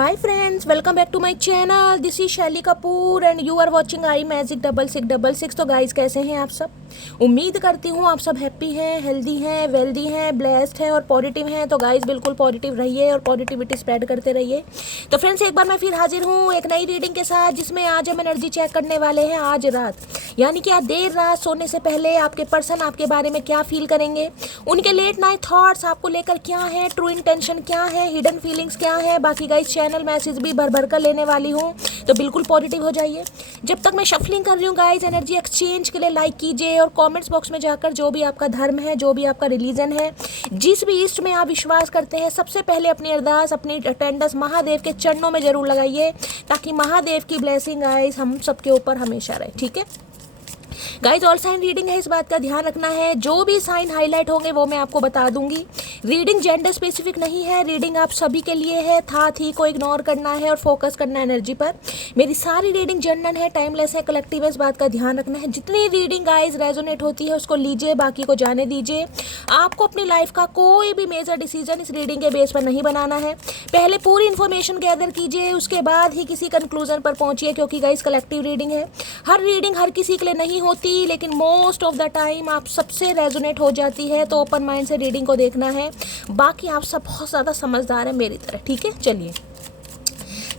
Hi friends, welcome back to my channel. This is Shaily Kapoor and you are watching I magic 6666। तो guys कैसे हैं आप सब? उम्मीद करती हूँ आप सब हैप्पी हैं, हेल्दी हैं, वेल्दी हैं, ब्लेस्ड हैं और पॉजिटिव हैं। तो गाइज बिल्कुल पॉजिटिव रहिए और पॉजिटिविटी स्प्रेड करते रहिए। तो फ्रेंड्स एक बार मैं फिर हाजिर हूँ एक नई रीडिंग के साथ, जिसमें आज हम एनर्जी चेक करने वाले हैं आज रात, यानी कि आज देर रात सोने से पहले आपके पर्सन आपके बारे में क्या फील करेंगे, उनके लेट नाइट थॉट्स आपको लेकर क्या है, ट्रू इंटेंशन क्या है, हिडन फीलिंग्स क्या है। बाकी गाइज चैनल मैसेज भी भर भर कर लेने वाली हूँ, तो बिल्कुल पॉजिटिव हो जाइए। जब तक मैं शफलिंग कर रही हूँ गाइज, एनर्जी एक्सचेंज के लिए लाइक कीजिए और कमेंट्स बॉक्स में जाकर जो भी आपका धर्म है, जो भी आपका रिलीजन है, जिस भी इष्ट में आप विश्वास करते हैं, सबसे पहले अपनी अरदास, अपनी अटेंडेंस महादेव के चरणों में जरूर लगाइए, ताकि महादेव की ब्लेसिंग गाइज हम सबके ऊपर हमेशा रहे। ठीक है गाइज, ऑल साइन रीडिंग है, इस बात का ध्यान रखना है। जो भी साइन हाईलाइट होंगे वो मैं आपको बता दूंगी। रीडिंग जेंडर स्पेसिफिक नहीं है, रीडिंग आप सभी के लिए है। था थी को इग्नोर करना है और फोकस करना है एनर्जी पर। मेरी सारी रीडिंग जनरल है, टाइमलेस है, कलेक्टिव है, इस बात का ध्यान रखना है। जितनी रीडिंग गाइज रेजोनेट होती है उसको लीजिए, बाकी को जाने दीजिए। आपको अपनी लाइफ का कोई भी मेजर डिसीजन इस रीडिंग के बेस पर नहीं बनाना है। पहले पूरी इन्फॉर्मेशन गैदर कीजिए, उसके बाद ही किसी कंक्लूजन पर पहुंचिए, क्योंकि गाइज कलेक्टिव रीडिंग है। हर रीडिंग हर किसी के लिए नहीं होती, लेकिन मोस्ट ऑफ द टाइम आप सबसे रेजोनेट हो जाती है। तो ओपन माइंड से रीडिंग को देखना है। बाकी आप सब बहुत ज़्यादा समझदार हैं मेरी तरह। ठीक है, चलिए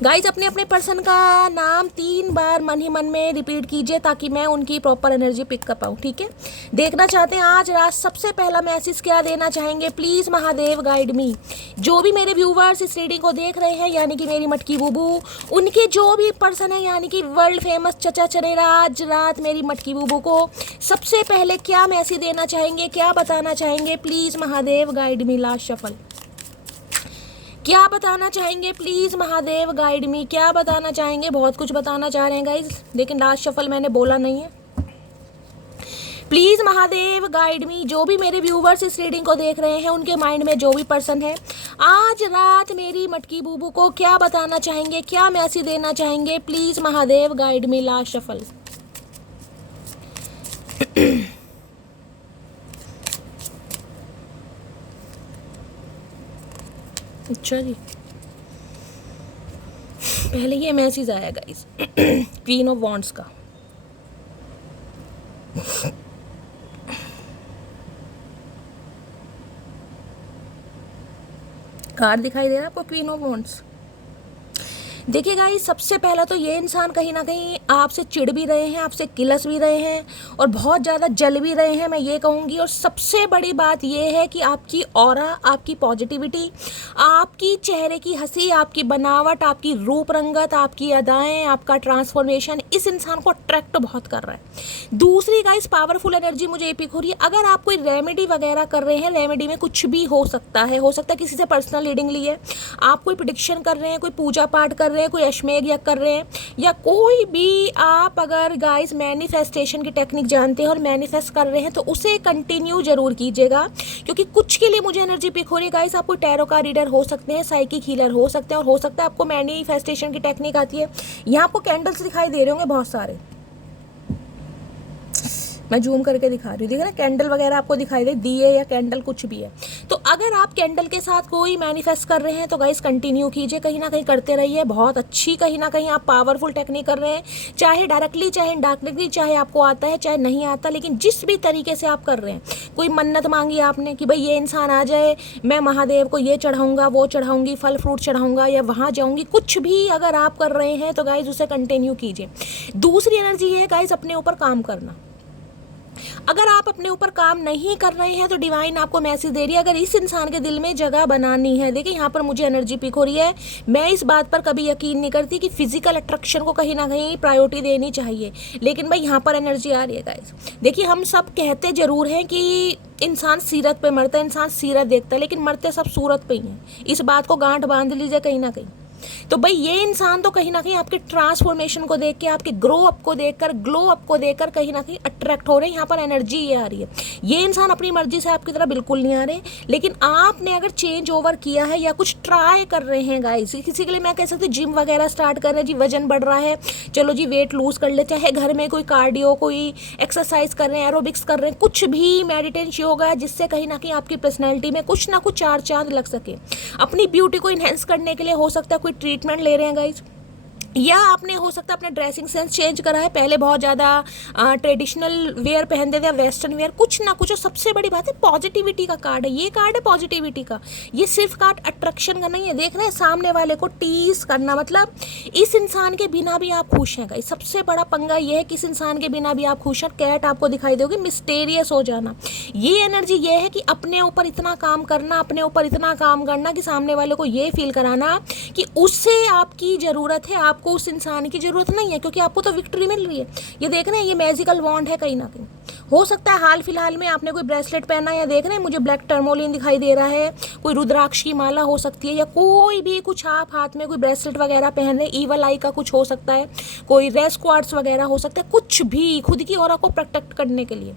गाइज अपने अपने पर्सन का नाम 3 बार मन ही मन में रिपीट कीजिए, ताकि मैं उनकी प्रॉपर एनर्जी पिक कर पाऊँ। ठीक है, देखना चाहते हैं आज रात सबसे पहला मैसेज क्या देना चाहेंगे। प्लीज़ महादेव गाइड मी। जो भी मेरे व्यूवर्स इस रीडिंग को देख रहे हैं, यानी कि मेरी मटकी बूबू, उनके जो भी पर्सन है, यानी कि वर्ल्ड फेमस चचा चनेरा, आज रात मेरी मटकी बूबू को सबसे पहले क्या मैसेज देना चाहेंगे, क्या बताना चाहेंगे। Please Mahadev guide me. Last shuffle क्या बताना चाहेंगे, प्लीज़ महादेव गाइड मी। क्या बताना चाहेंगे, बहुत कुछ बताना चाह रहे हैं गाइज, लेकिन लास्ट शफल मैंने बोला नहीं है। प्लीज़ महादेव गाइड मी। जो भी मेरे व्यूवर्स इस रीडिंग को देख रहे हैं, उनके माइंड में जो भी पर्सन है, आज रात मेरी मटकी बूबू को क्या बताना चाहेंगे, क्या मैसेज देना चाहेंगे। Please Mahadev guide me. Last shuffle अच्छा जी, पहले ये मैसेज आया गाइस क्वीन ऑफ वॉन्ड्स का। कार्ड दिखाई दे रहा है आपको, क्वीन ऑफ वॉन्ड्स। देखिए गाइस, सबसे पहला तो ये इंसान कहीं ना कहीं आपसे चिढ़ भी रहे हैं, आपसे किलस भी रहे हैं और बहुत ज़्यादा जल भी रहे हैं, मैं ये कहूँगी। और सबसे बड़ी बात ये है कि आपकी ऑरा, आपकी पॉजिटिविटी, आपकी चेहरे की हंसी, आपकी बनावट, आपकी रूप रंगत, आपकी अदाएँ, आपका ट्रांसफॉर्मेशन इस इंसान को अट्रैक्ट बहुत कर रहा है। दूसरी गाइस पावरफुल एनर्जी मुझे ये पिक हो रही है। अगर आप कोई रेमेडी वगैरह कर रहे हैं, रेमेडी में कुछ भी हो सकता है किसी से पर्सनल रीडिंग ली है, आप कोई प्रेडिक्शन कर रहे हैं, कोई पूजा पाठ कर रहे हैं, कोई अश्मेध यज्ञ कर रहे हैं, या कोई भी आप अगर गाइस मैनिफेस्टेशन की टेक्निक जानते हैं और मैनिफेस्ट कर रहे हैं, तो उसे कंटिन्यू जरूर कीजिएगा। क्योंकि कुछ के लिए मुझे एनर्जी पिक हो रही है गाइस, आप कोई टैरो का रीडर हो सकते हैं, साइकिक हीलर हो सकते हैं, और हो सकता है आपको मैनिफेस्टेशन की टेक्निक आती है। यहाँ आपको कैंडल्स दिखाई दे रहे होंगे बहुत सारे, मैं जूम करके दिखा रही हूँ, देखिए ना, कैंडल वगैरह आपको दिखाई दे, दिए या कैंडल कुछ भी है। तो अगर आप कैंडल के साथ कोई मैनिफेस्ट कर रहे हैं, तो गाइस कंटिन्यू कीजिए, कहीं ना कहीं करते रहिए। बहुत अच्छी कहीं ना कहीं आप पावरफुल टेक्निक कर रहे हैं, चाहे डायरेक्टली, चाहे इनडायरेक्टली, चाहे आपको आता है चाहे नहीं आता, लेकिन जिस भी तरीके से आप कर रहे हैं। कोई मन्नत मांगी आपने कि भाई ये इंसान आ जाए, मैं महादेव को ये चढ़ाऊँगा, वो चढ़ाऊँगी, फल फ्रूट चढ़ाऊँगा, या वहाँ जाऊँगी, कुछ भी अगर आप कर रहे हैं तो गाइस उसे कंटिन्यू कीजिए। दूसरी एनर्जी है गाइस अपने ऊपर काम करना। अगर आप अपने ऊपर काम नहीं कर रहे हैं, तो डिवाइन आपको मैसेज दे रही है, अगर इस इंसान के दिल में जगह बनानी है। देखिए यहाँ पर मुझे एनर्जी पिक हो रही है। मैं इस बात पर कभी यकीन नहीं करती कि फिजिकल अट्रैक्शन को कहीं ना कहीं प्रायोरिटी देनी चाहिए, लेकिन भाई यहाँ पर एनर्जी आ रही है गाइस। देखिए हम सब कहते जरूर हैं कि इंसान सीरत पे मरता है, इंसान सीरत देखता है, लेकिन मरते सब सूरत पे ही हैं। इस बात को गांठ बांध लीजिए कहीं ना कहीं। तो भाई ये इंसान तो कहीं ना कहीं आपके ट्रांसफॉर्मेशन को देख के, आपके ग्रो अप को देखकर, ग्लो अप को देखकर कहीं ना कहीं अट्रैक्ट हो रहे हैं। यहाँ पर एनर्जी ये आ रही है। ये इंसान अपनी मर्जी से आपकी तरह बिल्कुल नहीं आ रहे, लेकिन आपने अगर चेंज ओवर किया है या कुछ ट्राई कर रहे हैं गाइस, किसी के लिए मैं कह सकती हूँ जिम वगैरह स्टार्ट कर रहे हैं जी, वजन बढ़ रहा है, चलो जी वेट लूज कर ले, चाहे घर में कोई कार्डियो, कोई एक्सरसाइज कर रहे हैं, एरोबिक्स कर रहे हैं, कुछ भी मेडिटेशन योगा, जिससे कहीं ना कहीं आपकी पर्सनैलिटी में कुछ ना कुछ चार चांद लग सके। अपनी ब्यूटी को इन्हेंस करने के लिए हो सकता है कोई ट्रीटमेंट ले रहे हैं गाइज, या आपने हो सकता है अपना ड्रेसिंग सेंस चेंज करा है, पहले बहुत ज़्यादा ट्रेडिशनल वेयर पहनते थे, वेस्टर्न वेयर, कुछ ना कुछ। और सबसे बड़ी बात है पॉजिटिविटी का कार्ड है, ये कार्ड है पॉजिटिविटी का। ये सिर्फ कार्ड अट्रैक्शन का नहीं है, देख रहे हैं सामने वाले को टीज करना, मतलब इस इंसान के बिना भी आप खुश हैं गाइस। सबसे बड़ा पंगा ये है कि इस इंसान के बिना भी आप खुश हैं। कैट आपको दिखाई दोगे, मिस्टेरियस हो जाना। ये एनर्जी ये है कि अपने ऊपर इतना काम करना, अपने ऊपर इतना काम करना कि सामने वाले को ये फील कराना कि उससे आपकी ज़रूरत है, आपको उस इंसान की ज़रूरत नहीं है, क्योंकि आपको तो विक्ट्री मिल रही है। ये देख रहे हैं, ये मैजिकल वॉन्ड है कहीं ना कहीं। हो सकता है हाल फिलहाल में आपने कोई ब्रेसलेट पहना है, या देख रहे हैं मुझे ब्लैक टर्मोलिन दिखाई दे रहा है, कोई रुद्राक्ष की माला हो सकती है, या कोई भी कुछ आप हाथ में कोई ब्रेसलेट वगैरह पहन रहे, ईवल आई का कुछ हो सकता है, कोई रेस क्वार्ट्स वगैरह हो सकता है, कुछ भी खुद की ऑरा को प्रोटेक्ट करने के लिए।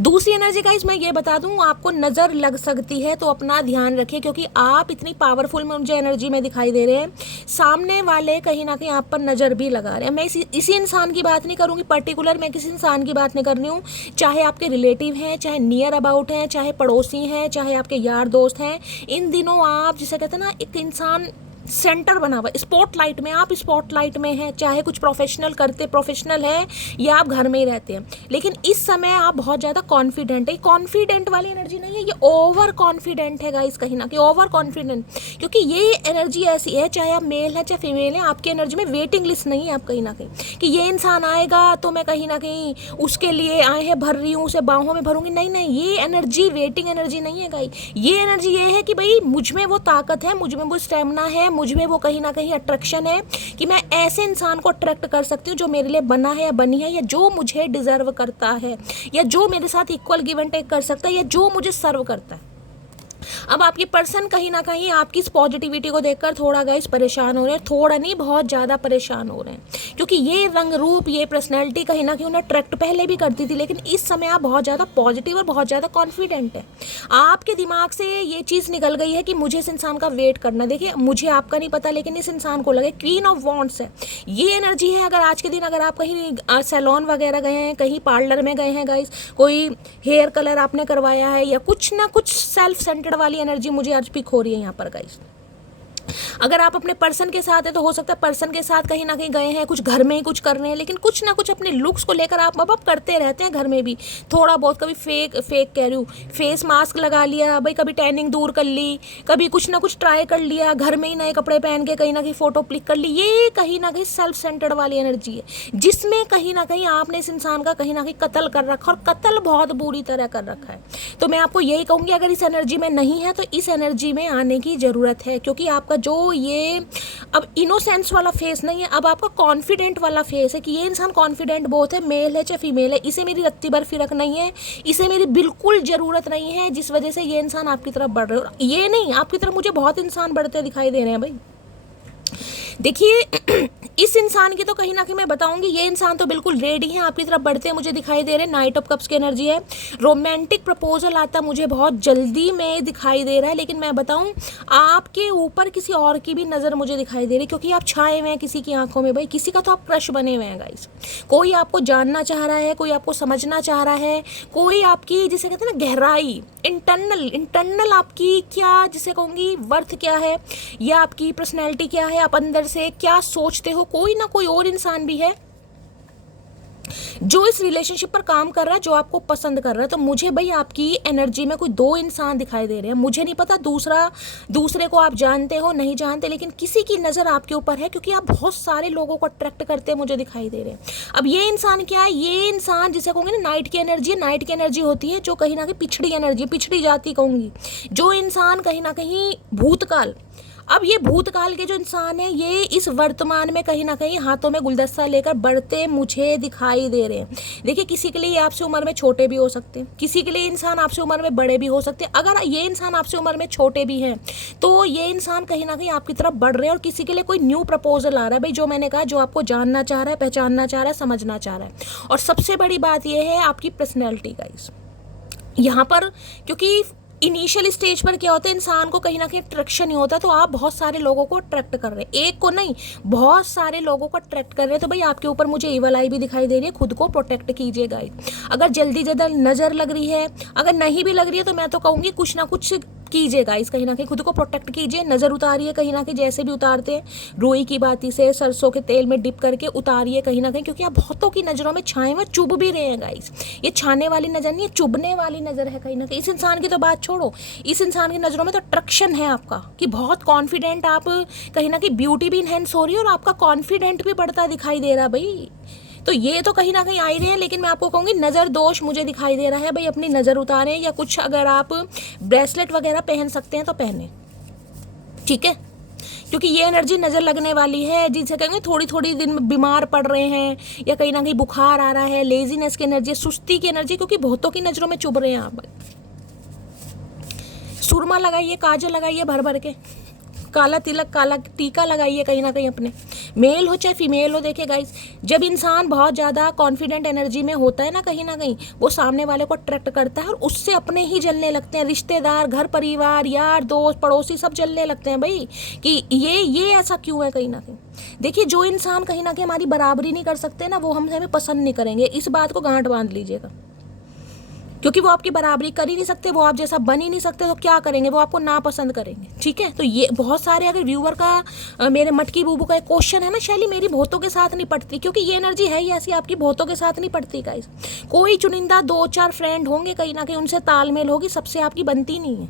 दूसरी एनर्जी गाइस मैं ये बता दूं, आपको नज़र लग सकती है, तो अपना ध्यान रखिए, क्योंकि आप इतनी पावरफुल मुझे एनर्जी में दिखाई दे रहे हैं, सामने वाले कहीं ना कहीं आप पर नज़र भी लगा रहे हैं। मैं इसी इंसान की बात नहीं करूँगी पर्टिकुलर, मैं किसी इंसान की बात नहीं कर रही हूँ, चाहे आपके रिलेटिव हैं, चाहे नियर अबाउट हैं, चाहे पड़ोसी हैं, चाहे आपके यार दोस्त हैं। इन दिनों आप जिसे कहते हैं ना, एक इंसान सेंटर बना हुआ, स्पॉटलाइट में, आप स्पॉटलाइट में हैं, चाहे कुछ प्रोफेशनल है या आप घर में ही रहते हैं, लेकिन इस समय आप बहुत ज़्यादा कॉन्फिडेंट है। कॉन्फिडेंट वाली एनर्जी नहीं है, ये ओवर कॉन्फिडेंट है गाइस, कहीं ना कहीं ओवर कॉन्फिडेंट, क्योंकि ये एनर्जी ऐसी है, चाहे आप मेल है चाहे फीमेल है, आपकी एनर्जी में वेटिंग लिस्ट नहीं है। आप कहीं ना कहीं कि ये इंसान आएगा तो मैं कहीं ना कहीं उसके लिए आए हैं भर रही हूँ, उसे बाहों में भरूंगी, नहीं, ये एनर्जी वेटिंग एनर्जी नहीं है गाइस। ये एनर्जी ये है कि भाई मुझ में वो ताकत है, मुझ में वो स्टेमिना है, मुझ में वो कहीं ना कहीं अट्रैक्शन है कि मैं ऐसे इंसान को अट्रैक्ट कर सकती हूँ जो मेरे लिए बना है या बनी है, या जो मुझे डिजर्व करता है, या जो मेरे साथ इक्वल गिव एंड टेक कर सकता है, या जो मुझे सर्व करता है। अब आपके पर्सन कहीं ना कहीं आपकी इस पॉजिटिविटी को देखकर थोड़ा गाइस परेशान हो रहे हैं, थोड़ा नहीं बहुत ज़्यादा परेशान हो रहे हैं, क्योंकि ये रंग रूप, ये पर्सनैलिटी कहीं ना कहीं उन्हें अट्रैक्ट पहले भी करती थी, लेकिन इस समय आप बहुत ज़्यादा पॉजिटिव और बहुत ज़्यादा कॉन्फिडेंट है। आपके दिमाग से ये चीज़ निकल गई है कि मुझे इस इंसान का वेट करना। देखिए मुझे आपका नहीं पता, लेकिन इस इंसान को लगे क्वीन ऑफ वॉन्ड्स है, ये एनर्जी है। अगर आज के दिन अगर आप कहीं सैलून वगैरह गए हैं, कहीं पार्लर में गए हैं गाइस, कोई हेयर कलर आपने करवाया है, या कुछ ना कुछ सेल्फ सेंटर्ड वाली एनर्जी मुझे आज पिक हो रही है यहाँ पर गाइस। अगर आप अपने पर्सन के साथ है तो हो सकता है पर्सन के साथ कहीं ना कहीं गए हैं, कुछ घर में ही कुछ कर रहे हैं, लेकिन कुछ ना कुछ अपने लुक्स को लेकर आप अब करते रहते हैं घर में भी थोड़ा बहुत। कभी फेक कह रही हूँ, फेस मास्क लगा लिया भाई, कभी टैनिंग दूर कर ली, कभी कुछ ना कुछ ट्राई कर लिया, घर में ही नए कपड़े पहन के कहीं ना कहीं फोटो क्लिक कर ली। ये कहीं ना कहीं सेल्फ सेंटर्ड वाली एनर्जी है, जिसमें कहीं ना कहीं आपने इस इंसान का कहीं ना कहीं कत्ल कर रखा, और कत्ल बहुत बुरी तरह कर रखा है। तो मैं आपको यही कहूँगी, अगर इस एनर्जी में नहीं है तो इस एनर्जी में आने की ज़रूरत है, क्योंकि आपका जो ये अब इनोसेंस वाला फेस नहीं है, अब आपका कॉन्फिडेंट वाला फेस है कि ये इंसान कॉन्फिडेंट बहुत है, मेल है चाहे फीमेल है, इसे मेरी रत्ती भर फिरक नहीं है, इसे मेरी बिल्कुल ज़रूरत नहीं है, जिस वजह से ये इंसान आपकी तरफ बढ़ रहे हो। ये नहीं, आपकी तरफ मुझे बहुत इंसान बढ़ते दिखाई दे रहे हैं भाई। देखिए इस इंसान की तो कहीं ना कहीं मैं बताऊंगी, ये इंसान तो बिल्कुल रेडी है, आपकी तरफ बढ़ते हैं मुझे दिखाई दे रहे हैं। नाइट ऑफ कप्स की एनर्जी है, रोमांटिक प्रपोजल आता मुझे बहुत जल्दी में दिखाई दे रहा है, लेकिन मैं बताऊं आपके ऊपर किसी और की भी नज़र मुझे दिखाई दे रही है, क्योंकि आप छाए हुए हैं किसी की आंखों में भाई, किसी का तो आप क्रश बने हुए हैं गाइस। कोई आपको जानना चाह रहा है, कोई आपको समझना चाह रहा है, कोई आपकी जिसे कहते हैं ना गहराई, इंटरनल आपकी क्या जिसे कहूँगी वर्थ क्या है, या आपकी पर्सनैलिटी क्या है, आप अंदर से क्या सोचते हो, कोई ना कोई और इंसान भी है जो इस रिलेशनशिप पर काम कर रहा है, जो आपको पसंद कर रहा है। तो मुझे भाई आपकी एनर्जी में कोई दो इंसान दिखाई दे रहे हैं, मुझे नहीं पता दूसरे को आप जानते हो नहीं जानते, लेकिन किसी की नज़र आपके ऊपर है, क्योंकि आप बहुत सारे लोगों को अट्रैक्ट करते हैं मुझे दिखाई दे रहे हैं। अब ये इंसान क्या है, ये इंसान जिसे कहूँगी ना नाइट की एनर्जी है, नाइट की एनर्जी होती है जो कहीं ना कहीं पिछड़ी एनर्जी, पिछड़ी जाति कहूँगी, जो इंसान कहीं ना कहीं भूतकाल, अब ये भूतकाल के जो इंसान है, ये इस वर्तमान में कहीं ना कहीं हाथों में गुलदस्ता लेकर बढ़ते मुझे दिखाई दे रहे हैं। देखिए किसी के लिए आपसे उम्र में छोटे भी हो सकते हैं, किसी के लिए इंसान आपसे उम्र में बड़े भी हो सकते हैं। अगर ये इंसान आपसे उम्र में छोटे भी हैं तो ये इंसान कहीं ना कहीं आपकी तरफ बढ़ रहे हैं, और किसी के लिए कोई न्यू प्रपोजल आ रहा है भाई, जो मैंने कहा, जो आपको जानना चाह रहा है, पहचानना चाह रहा है, समझना चाह रहा है। और सबसे बड़ी बात यह है आपकी पर्सनैलिटी गाइस यहाँ पर, क्योंकि इनिशियल स्टेज पर क्या होता है, इंसान को कहीं ना कहीं अट्रैक्शन नहीं होता, तो आप बहुत सारे लोगों को अट्रैक्ट कर रहे हैं, एक को नहीं बहुत सारे लोगों को अट्रैक्ट कर रहे हैं। तो भाई आपके ऊपर मुझे ईवल आई भी दिखाई दे रही है, खुद को प्रोटेक्ट कीजिएगा। अगर जल्दी नज़र लग रही है, अगर नहीं भी लग रही है, तो मैं तो कहूँगी कुछ ना कुछ कीजिए गाइस, कहीं ना कहीं खुद को प्रोटेक्ट कीजिए, नज़र उतारिए कहीं ना कहीं, जैसे भी उतारते हैं रुई की बाती से, सरसों के तेल में डिप करके उतारिए कहीं ना कहीं, क्योंकि आप बहुतों की नज़रों में छाए हुए चुभ भी रहे हैं गाइस। ये छाने वाली नज़र नहीं है, चुभने वाली नज़र है कहीं ना कहीं। इस इंसान की तो बात छोड़ो, इस इंसान की नज़रों में तो अट्रैक्शन है आपका, कि बहुत कॉन्फिडेंट आप, कहीं ना कहीं ब्यूटी भी इनहेंस हो रही है और आपका कॉन्फिडेंट भी बढ़ता दिखाई दे रहा भाई। तो ये तो कहीं ना कहीं आ ही रहे हैं, लेकिन मैं आपको कहूँगी नज़र दोष मुझे दिखाई दे रहा है भाई। अपनी नज़र उतारें, या कुछ अगर आप ब्रेसलेट वगैरह पहन सकते हैं तो पहने, ठीक है, क्योंकि ये एनर्जी नज़र लगने वाली है, जिसे कहेंगे थोड़ी थोड़ी दिन में बीमार पड़ रहे हैं, या कहीं ना कहीं बुखार आ रहा है, लेजीनेस की एनर्जी, सुस्ती की एनर्जी, क्योंकि बहुतों की नज़रों में चुभ रहे हैं आप। सुरमा लगाइए, काजल लगाइए भर भर के, काला तिलक, काला टीका लगाइए कहीं ना कहीं अपने, मेल हो चाहे फीमेल हो। देखिए गाइस, जब इंसान बहुत ज़्यादा कॉन्फिडेंट एनर्जी में होता है ना, कहीं ना कहीं वो सामने वाले को अट्रैक्ट करता है और उससे अपने ही जलने लगते हैं, रिश्तेदार, घर परिवार, यार दोस्त, पड़ोसी सब जलने लगते हैं भाई, कि ये ऐसा क्यों है कहीं ना कहीं। देखिए, जो इंसान कहीं ना कहीं हमारी बराबरी नहीं कर सकते ना, वो हमें पसंद नहीं करेंगे, इस बात को गांठ बांध लीजिएगा, क्योंकि वो आपकी बराबरी कर ही नहीं सकते, वो आप जैसा बन ही नहीं सकते, तो क्या करेंगे, वो आपको नापसंद करेंगे, ठीक है। तो ये बहुत सारे, अगर व्यूअर का मेरे मटकी बूबू का एक क्वेश्चन है ना, शैली मेरी बहुतों के साथ नहीं पड़ती, क्योंकि ये एनर्जी है ही ऐसी, आपकी बहुतों के साथ नहीं पड़ती गाइस। कोई चुनिंदा 2-4 फ्रेंड होंगे कहीं ना कहीं, उनसे तालमेल होगी, सबसे आपकी बनती नहीं है,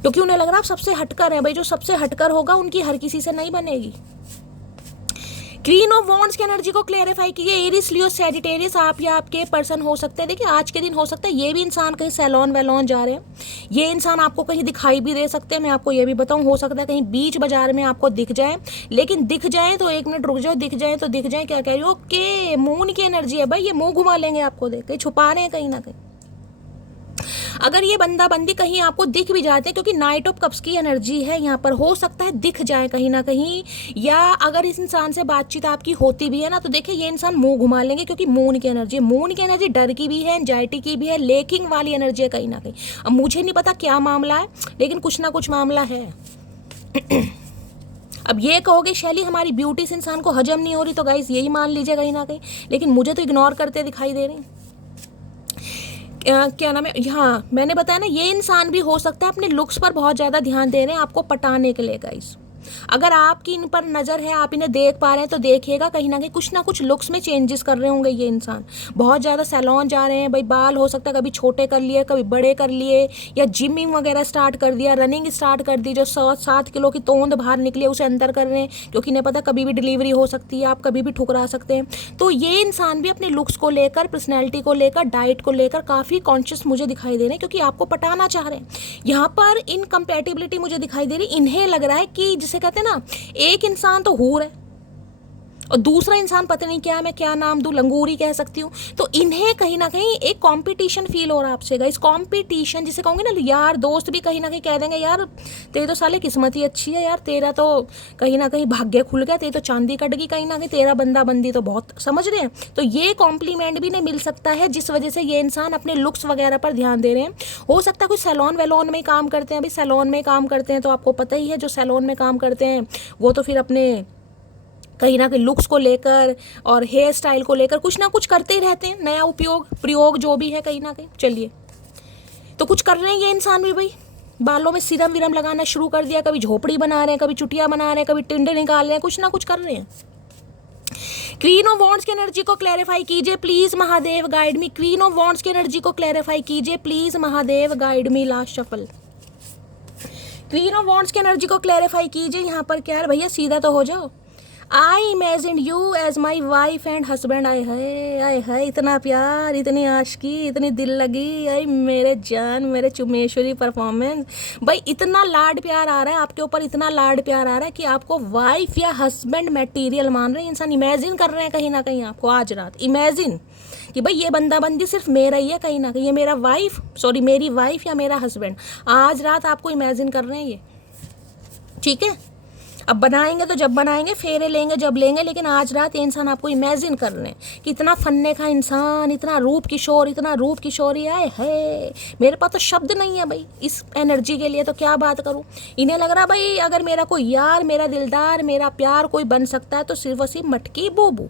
क्योंकि उन्हें लग रहा है आप सबसे हटकर है भाई। जो सबसे हटकर होगा उनकी हर किसी से नहीं बनेगी। क्वीन ऑफ वॉन्ड्स की एनर्जी को क्लेरिफाई कीजिए। एरिस, लियो, सैजिटेरियस, आप या आपके पर्सन हो सकते हैं। देखिए, आज के दिन हो सकता है ये भी इंसान कहीं सैलॉन वैलॉन जा रहे हैं, ये इंसान आपको कहीं दिखाई भी दे सकते हैं। मैं आपको ये भी बताऊं, हो सकता है कहीं बीच बाजार में आपको दिख जाए, लेकिन दिख जाए तो 1 मिनट रुक जाओ, दिख जाए तो दिख जाए। क्या कह रही हो? ओके, मून की एनर्जी है भाई, ये मुंह घुमा लेंगे आपको देख, कहीं छुपा रहे हैं कहीं ना कहीं। अगर ये बंदा बंदी कहीं आपको दिख भी जाते हैं, क्योंकि नाइट ऑफ कप्स की एनर्जी है यहाँ पर, हो सकता है दिख जाए कहीं ना कहीं, या अगर इस इंसान से बातचीत आपकी होती भी है ना, तो देखिए ये इंसान मुंह घुमा लेंगे, क्योंकि मून की एनर्जी है। मून की एनर्जी डर की भी है, एंजाइटी की भी है, लेकिंग वाली एनर्जी है कहीं ना कहीं। अब मुझे नहीं पता क्या मामला है, लेकिन कुछ ना कुछ मामला है। अब ये कहोगे शैली हमारी ब्यूटी से इंसान को हजम नहीं हो रही, तो गाइस यही मान लीजिए कहीं ना कहीं, लेकिन मुझे तो इग्नोर करते दिखाई दे रही। क्या नाम है, हाँ मैंने बताया ना, ये इंसान भी हो सकता है अपने लुक्स पर बहुत ज़्यादा ध्यान दे रहे हैं आपको पटाने के लिए गाइस। अगर आपकी इन पर नज़र है, आप इन्हें देख पा रहे हैं, तो देखिएगा कहीं ना कुछ लुक्स में चेंजेस कर रहे होंगे ये इंसान। बहुत ज़्यादा सैलून जा रहे हैं भाई, बाल हो सकता है कभी छोटे कर लिए, कभी बड़े कर लिए, या जिमिंग वगैरह स्टार्ट कर दिया, रनिंग स्टार्ट कर दी, जो 7 किलो की तोंद बाहर निकली है उसे अंदर कर रहे हैं, क्योंकि इन्हें पता कभी भी डिलीवरी हो सकती है, आप कभी भी ठुकरा सकते हैं। तो ये इंसान भी अपने लुक्स को लेकर, पर्सनैलिटी को लेकर, डाइट को लेकर काफ़ी कॉन्शियस मुझे दिखाई दे रहे हैं, क्योंकि आपको पटाना चाह रहे हैं। यहाँ पर इनकम्पैटिबिलिटी मुझे दिखाई दे रही, इन्हें लग रहा है कि जिसे कहते हैं ना, एक इंसान तो हूर है और दूसरा इंसान पता नहीं क्या, मैं क्या नाम दूं, लंगूरी कह सकती हूँ। तो इन्हें कहीं ना कहीं एक कंपटीशन फील हो रहा है आपसे गाइस। कंपटीशन जिसे कहूँगे ना, यार दोस्त भी कहीं ना कहीं कह देंगे, यार तेरी तो साले किस्मत ही अच्छी है यार, तेरा तो कहीं ना कहीं भाग्य खुल गया, तेरी तो चांदी कट गई कहीं ना कहीं, तेरा बंदा बंदी तो बहुत, समझ रहे हैं। तो ये कॉम्प्लीमेंट भी नहीं मिल सकता है, जिस वजह से ये इंसान अपने लुक्स वगैरह पर ध्यान दे रहे हैं। हो सकता है कुछ सैलून वैलून में काम करते हैं, अभी सैलून में काम करते हैं तो आपको पता ही है, जो सैलून में काम करते हैं वो तो फिर अपने कहीं ना कहीं लुक्स को लेकर और हेयर स्टाइल को लेकर कुछ ना कुछ करते ही रहते हैं, नया प्रयोग जो भी है कहीं ना कहीं। चलिए, तो कुछ कर रहे हैं ये इंसान भी भाई, बालों में सीरम विरम लगाना शुरू कर दिया, कभी झोपड़ी बना रहे हैं, कभी चुटिया बना रहे हैं, कभी टिंडे निकाल रहे हैं, कुछ ना कुछ कर रहे हैं। क्वीन ऑफ वॉन्ड्स की एनर्जी को क्लैरिफाई कीजिए please, Mahadev guide me. Queen of wands की एनर्जी को क्लैरिफाई कीजिए please, Mahadev guide me. Last shuffle, queen of wands की एनर्जी को क्लैरिफाई कीजिए। यहाँ पर क्या है भैया, सीधा तो हो जाओ। I imagine you as my wife and husband. आए है इतना प्यार, इतनी आशिकी, इतनी दिल लगी, आई मेरे जान, मेरे चुमेश्वरी परफॉर्मेंस। भाई इतना लाड प्यार आ रहा है आपके ऊपर, इतना लाड प्यार आ रहा है कि आपको वाइफ या हस्बैंड मटेरियल मान रहे हैं इंसान। इमेजिन कर रहे हैं कहीं ना कहीं आपको आज रात, इमेजिन कि भाई ये बंदा बंदी सिर्फ मेरा ही है कहीं ना कहीं, ये मेरा मेरी वाइफ या मेरा हस्बैंड। आज रात आपको इमेजिन कर रहे हैं ये, ठीक है। अब बनाएंगे तो जब बनाएंगे, फेरे लेंगे जब लेंगे, लेकिन आज रात ये इंसान आपको इमेजिन कर रहे हैं कि इतना फन्ने का इंसान, इतना रूप किशोर, इतना रूप किशोरी आए है। मेरे पास तो शब्द नहीं है भाई इस एनर्जी के लिए, तो क्या बात करूं। इन्हें लग रहा भाई अगर मेरा कोई यार, मेरा दिलदार, मेरा प्यार कोई बन सकता है तो सिर्फ और सिर्फ मटकी बूबू।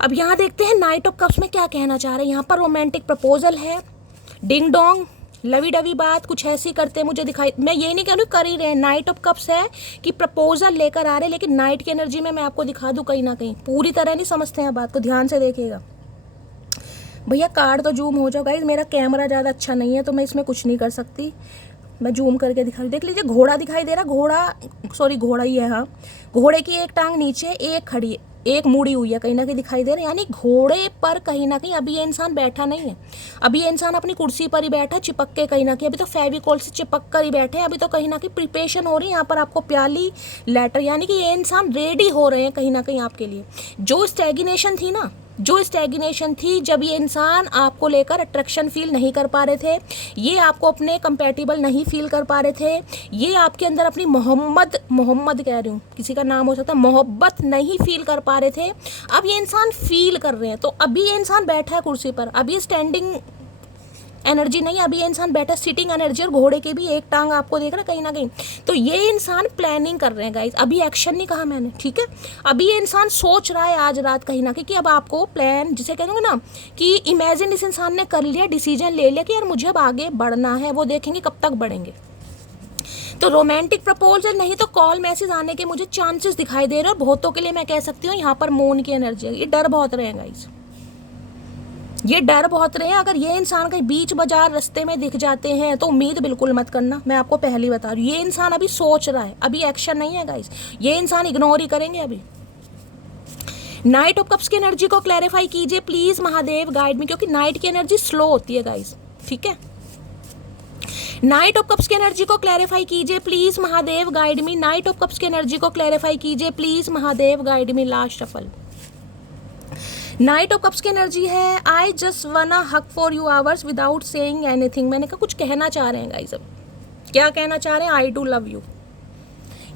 अब यहाँ देखते हैं नाइट ऑफ कप्स में क्या कहना चाह रहे हैं। यहाँ पर रोमांटिक प्रपोजल है, डिंग डोंग, लवी डवी बात कुछ ऐसी करते मुझे दिखाई, मैं ये नहीं कह रही कर ही रहे हैं। नाइट ऑफ कप्स है कि प्रपोजल लेकर आ रहे, लेकिन नाइट की एनर्जी में मैं आपको दिखा दूं कहीं ना कहीं, पूरी तरह नहीं समझते हैं बात को, ध्यान से देखिएगा भैया। कार्ड तो जूम हो जाओ गाइस, मेरा कैमरा ज़्यादा अच्छा नहीं है तो मैं इसमें कुछ नहीं कर सकती, मैं जूम करके दिखा, देख लीजिए घोड़ा दिखाई दे रहा, घोड़ा सॉरी घोड़ा ही है, हाँ घोड़े की एक टांग नीचे, एक खड़ी है, एक मुड़ी हुई है, कहीं ना कहीं दिखाई दे रहा है, यानी घोड़े पर कहीं ना कहीं अभी ये इंसान बैठा नहीं है, अभी ये इंसान अपनी कुर्सी पर ही बैठा चिपक के कहीं ना कहीं, अभी तो फेविकॉल से चिपक कर ही बैठे हैं, अभी तो कहीं ना कहीं प्रिपरेशन हो रही है यहाँ पर आपको प्याली लेटर, यानी कि ये इंसान रेडी हो रहे हैं कहीं ना कहीं आपके लिए। जो स्टैग्नेशन थी ना, जो स्टैग्नेशन थी, जब ये इंसान आपको लेकर अट्रैक्शन फील नहीं कर पा रहे थे, ये आपको अपने कंपैटिबल नहीं फील कर पा रहे थे, ये आपके अंदर अपनी मोहम्मद कह रही हूँ, किसी का नाम हो सकता है, मोहब्बत नहीं फील कर पा रहे थे, अब ये इंसान फील कर रहे हैं। तो अभी ये इंसान बैठा है कुर्सी पर, अभी स्टैंडिंग एनर्जी नहीं, अभी ये इंसान बैठा सिटिंग एनर्जी, और घोड़े के भी एक टांग आपको देख रहा है कहीं ना कहीं। तो ये इंसान प्लानिंग कर रहे हैं गाइस, अभी एक्शन नहीं कहा मैंने, ठीक है। अभी ये इंसान सोच रहा है आज रात कहीं ना कहीं कि अब आपको प्लान, जिसे कह दूँगा ना कि इमेजिन, इस इंसान ने कर लिया, डिसीजन ले लिया कि यार मुझे अब आगे बढ़ना है, वो देखेंगे कब तक बढ़ेंगे। तो रोमांटिक प्रपोजल नहीं तो कॉल मैसेज आने के मुझे चांसेस दिखाई दे रहे हैं, और बहुतों के लिए मैं कह सकती हूँ यहाँ पर मून की एनर्जी है, ये डर बहुत रहे हैं गाइस, ये डर बहुत रहे हैं। अगर ये इंसान कहीं बीच बाजार रास्ते में दिख जाते हैं तो उम्मीद बिल्कुल मत करना, मैं आपको पहले बता रही हूँ। ये इंसान अभी सोच रहा है, अभी एक्शन नहीं है गाइस, ये इंसान इग्नोर ही करेंगे अभी। नाइट ऑफ कप्स की एनर्जी को क्लैरिफाई कीजिए प्लीज महादेव, गाइड में, क्योंकि नाइट की एनर्जी स्लो होती है गाइस, ठीक है। नाइट ऑफ कप्स की एनर्जी को क्लैरिफाई कीजिए please Mahadev, guide me. Night of cups की एनर्जी को क्लैरिफाई कीजिए please Mahadev, guide me. Last shuffle, night of cups की एनर्जी है, आई जस्ट वना हक for you hours without saying anything. मैंने कहा कुछ कहना चाह रहे हैं गाइस, अब क्या कहना चाह रहे हैं, आई डू लव यू।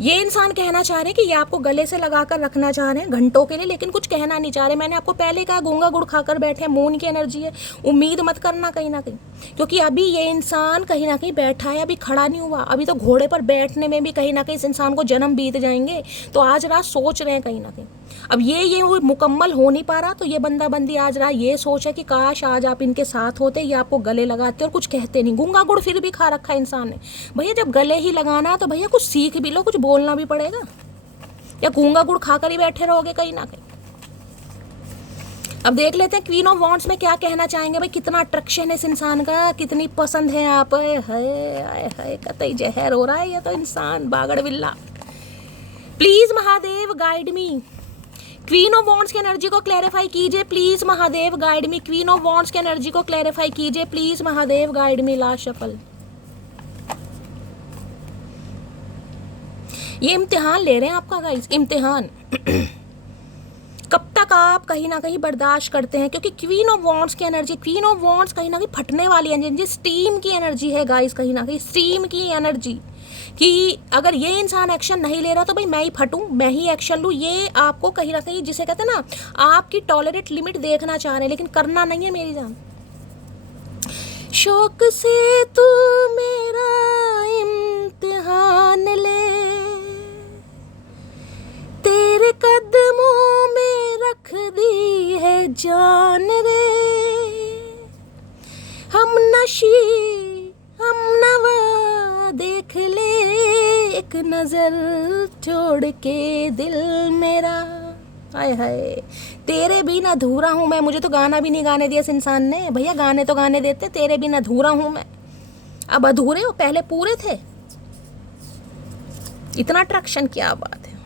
ये इंसान कहना चाह रहे हैं कि ये आपको गले से लगाकर रखना चाह रहे हैं घंटों के लिए, लेकिन कुछ कहना नहीं चाह रहे। मैंने आपको पहले कहा गूंगा गुड़ खाकर बैठे हैं, मून की एनर्जी है, उम्मीद मत करना कहीं ना कहीं, क्योंकि अभी ये इंसान कहीं ना कहीं बैठा है, अभी खड़ा नहीं हुआ, अभी तो घोड़े पर बैठने में भी कहीं ना कहीं इस इंसान को जन्म बीत जाएंगे। तो आज रात सोच रहे हैं कहीं ना कहीं, अब ये मुकम्मल हो नहीं पा रहा, तो ये बंदा बंदी आज रहा ये सोच है कि काश आज आप इनके साथ होते, ये आपको गले लगाते और कुछ कहते नहीं। गूंगा गुड़ फिर भी खा रखा है इंसान ने, भैया जब गले ही लगाना है तो भैया कुछ सीख भी लो, कुछ बोलना भी पड़ेगा, या गूंगा गुड़ खाकर ही बैठे रहोगे कहीं ना कहीं। अब देख लेते हैं क्वीन ऑफ वॉन्ड्स में क्या कहना चाहेंगे भाई, कितना अट्रैक्शन है इस इंसान का, कितनी पसंद है आप, है कतई जहर हो रहा है ये तो इंसान, बागड़ बिल्ला। Please Mahadev guide me, queen of wands की एनर्जी को क्लैरिफाई कीजिए please Mahadev, guide me. Queen of wands की एनर्जी को क्लैरिफाई कीजिए please Mahadev, guide me. Last shuffle, ये इम्तिहान ले रहे हैं आपका गाइस, इम्तिहान कब तक आप कहीं ना कहीं बर्दाश्त करते हैं, क्योंकि क्वीन ऑफ वॉन्ड्स की एनर्जी, क्वीन ऑफ वॉन्ड्स कहीं ना कहीं फटने वाली एनर्जी, स्टीम की एनर्जी है गाइस, कहीं ना कहीं स्टीम की एनर्जी, कि अगर ये इंसान एक्शन नहीं ले रहा तो भाई मैं ही फटूं, मैं ही एक्शन लूं। ये आपको कहीं ना कहीं, जिसे कहते हैं ना, आपकी टॉलरेट लिमिट देखना चाह रहे हैं, लेकिन करना नहीं है मेरी जान। शौक से तू मेरा इम्तिहान ले, तेरे कदमों में रख दी है जान रे, हम नशी हम नवा देख ले एक नजर छोड़ के दिल मेरा, हाय हाय तेरे बिना अधूरा हूँ मैं। मुझे तो गाना भी नहीं गाने दिया इस इंसान ने, भैया गाने तो गाने देते, तेरे बिना अधूरा हूँ मैं। अब अधूरे हो, पहले पूरे थे, इतना अट्रैक्शन, क्या बात है।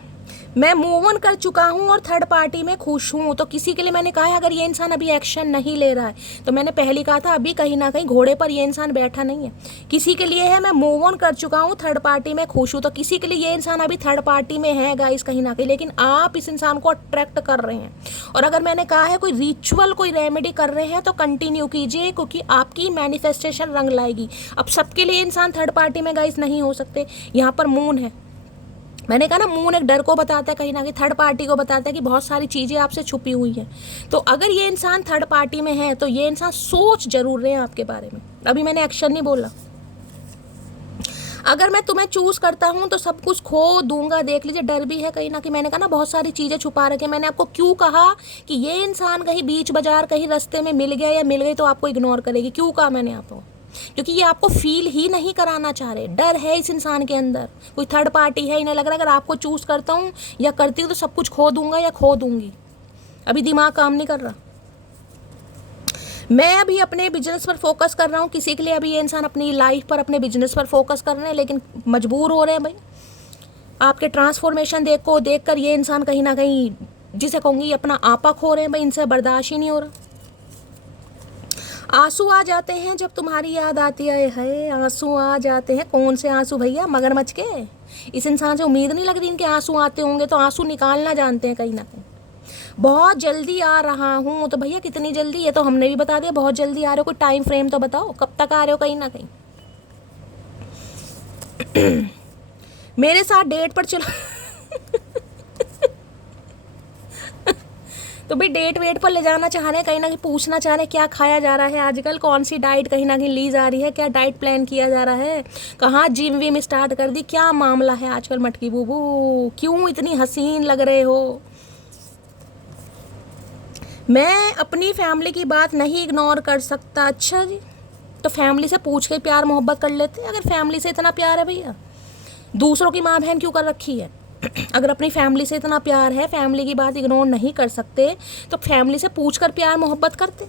मैं मूव ऑन कर चुका हूँ और थर्ड पार्टी में खुश हूँ। तो किसी के लिए मैंने कहा है, अगर ये इंसान अभी एक्शन नहीं ले रहा है, तो मैंने पहले कहा था अभी कहीं ना कहीं घोड़े पर ये इंसान बैठा नहीं है। किसी के लिए है मैं मूव ऑन कर चुका हूँ, थर्ड पार्टी में खुश हूँ। तो किसी के लिए ये इंसान अभी थर्ड पार्टी में है गाइस कहीं ना कहीं, लेकिन आप इस इंसान को अट्रैक्ट कर रहे हैं। और अगर मैंने कहा है कोई रिचुअल, कोई रेमेडी कर रहे हैं तो कंटिन्यू कीजिए, क्योंकि आपकी मैनिफेस्टेशन रंग लाएगी। अब सबके लिए इंसान थर्ड पार्टी में गाइस नहीं हो सकते। यहाँ पर मून है, मैंने कहा ना, मून एक डर को बताता है, कहीं ना कहीं थर्ड पार्टी को बताता है कि बहुत सारी चीज़ें आपसे छुपी हुई हैं। तो अगर ये इंसान थर्ड पार्टी में है तो ये इंसान सोच जरूर रहे हैं आपके बारे में। अभी मैंने एक्शन नहीं बोला। अगर मैं तुम्हें चूज करता हूं तो सब कुछ खो दूंगा, देख लीजिए डर भी है कहीं ना कहीं। मैंने कहा ना बहुत सारी चीज़ें छुपा रखे। मैंने आपको क्यों कहा कि ये इंसान कहीं बीच बाजार, कहीं रास्ते में मिल गया या मिल गई तो आपको इग्नोर करेगी, क्यों कहा मैंने आपको? क्योंकि ये आपको फील ही नहीं कराना चाह रहे। डर है इस इंसान के अंदर, कोई थर्ड पार्टी है, इन्हें लग रहा है अगर आपको चूज करता हूँ या करती हूँ तो सब कुछ खो दूंगा या खो दूंगी। अभी दिमाग काम नहीं कर रहा। मैं अभी अपने बिजनेस पर फोकस कर रहा हूँ, किसी के लिए अभी ये इंसान अपनी लाइफ पर, अपने बिजनेस पर फोकस कर रहे हैं, लेकिन मजबूर हो रहे हैं भाई। आपके ट्रांसफॉर्मेशन देख कर ये इंसान कहीं ना कहीं, जिसे कहूँगी, अपना आपा खो रहे हैं भाई। इनसे बर्दाश्त ही नहीं हो रहा। आंसू आ जाते हैं जब तुम्हारी याद आती है, आंसू आ जाते हैं। कौन से आंसू भैया? मगरमच्छ के। इस इंसान से उम्मीद नहीं लग रही इनके आंसू आते होंगे, तो आंसू निकालना जानते हैं कहीं ना कहीं। बहुत जल्दी आ रहा हूँ, तो भैया कितनी जल्दी? ये तो हमने भी बता दिया, बहुत जल्दी आ रहे हो। कोई टाइम फ्रेम तो बताओ, कब तक आ रहे हो कहीं ना कहीं। मेरे साथ डेट पर चलो तो भाई डेट वेट पर ले जाना चाह रहे हैं, कहीं ना कहीं पूछना चाह रहे हैं क्या खाया जा रहा है आजकल, कौन सी डाइट कहीं ना कहीं ली जा रही है, क्या डाइट प्लान किया जा रहा है, कहाँ जिम विम स्टार्ट कर दी, क्या मामला है आजकल मटकी बूबू, क्यों इतनी हसीन लग रहे हो। मैं अपनी फैमिली की बात नहीं इग्नोर कर सकता। अच्छा जी, तो फैमिली से पूछ के प्यार मोहब्बत कर लेते। अगर फैमिली से इतना प्यार है भैया, दूसरों की माँ बहन क्यों कर रखी है? अगर अपनी फैमिली से इतना प्यार है, फैमिली की बात इग्नोर नहीं कर सकते, तो फैमिली से पूछ कर प्यार मोहब्बत करते।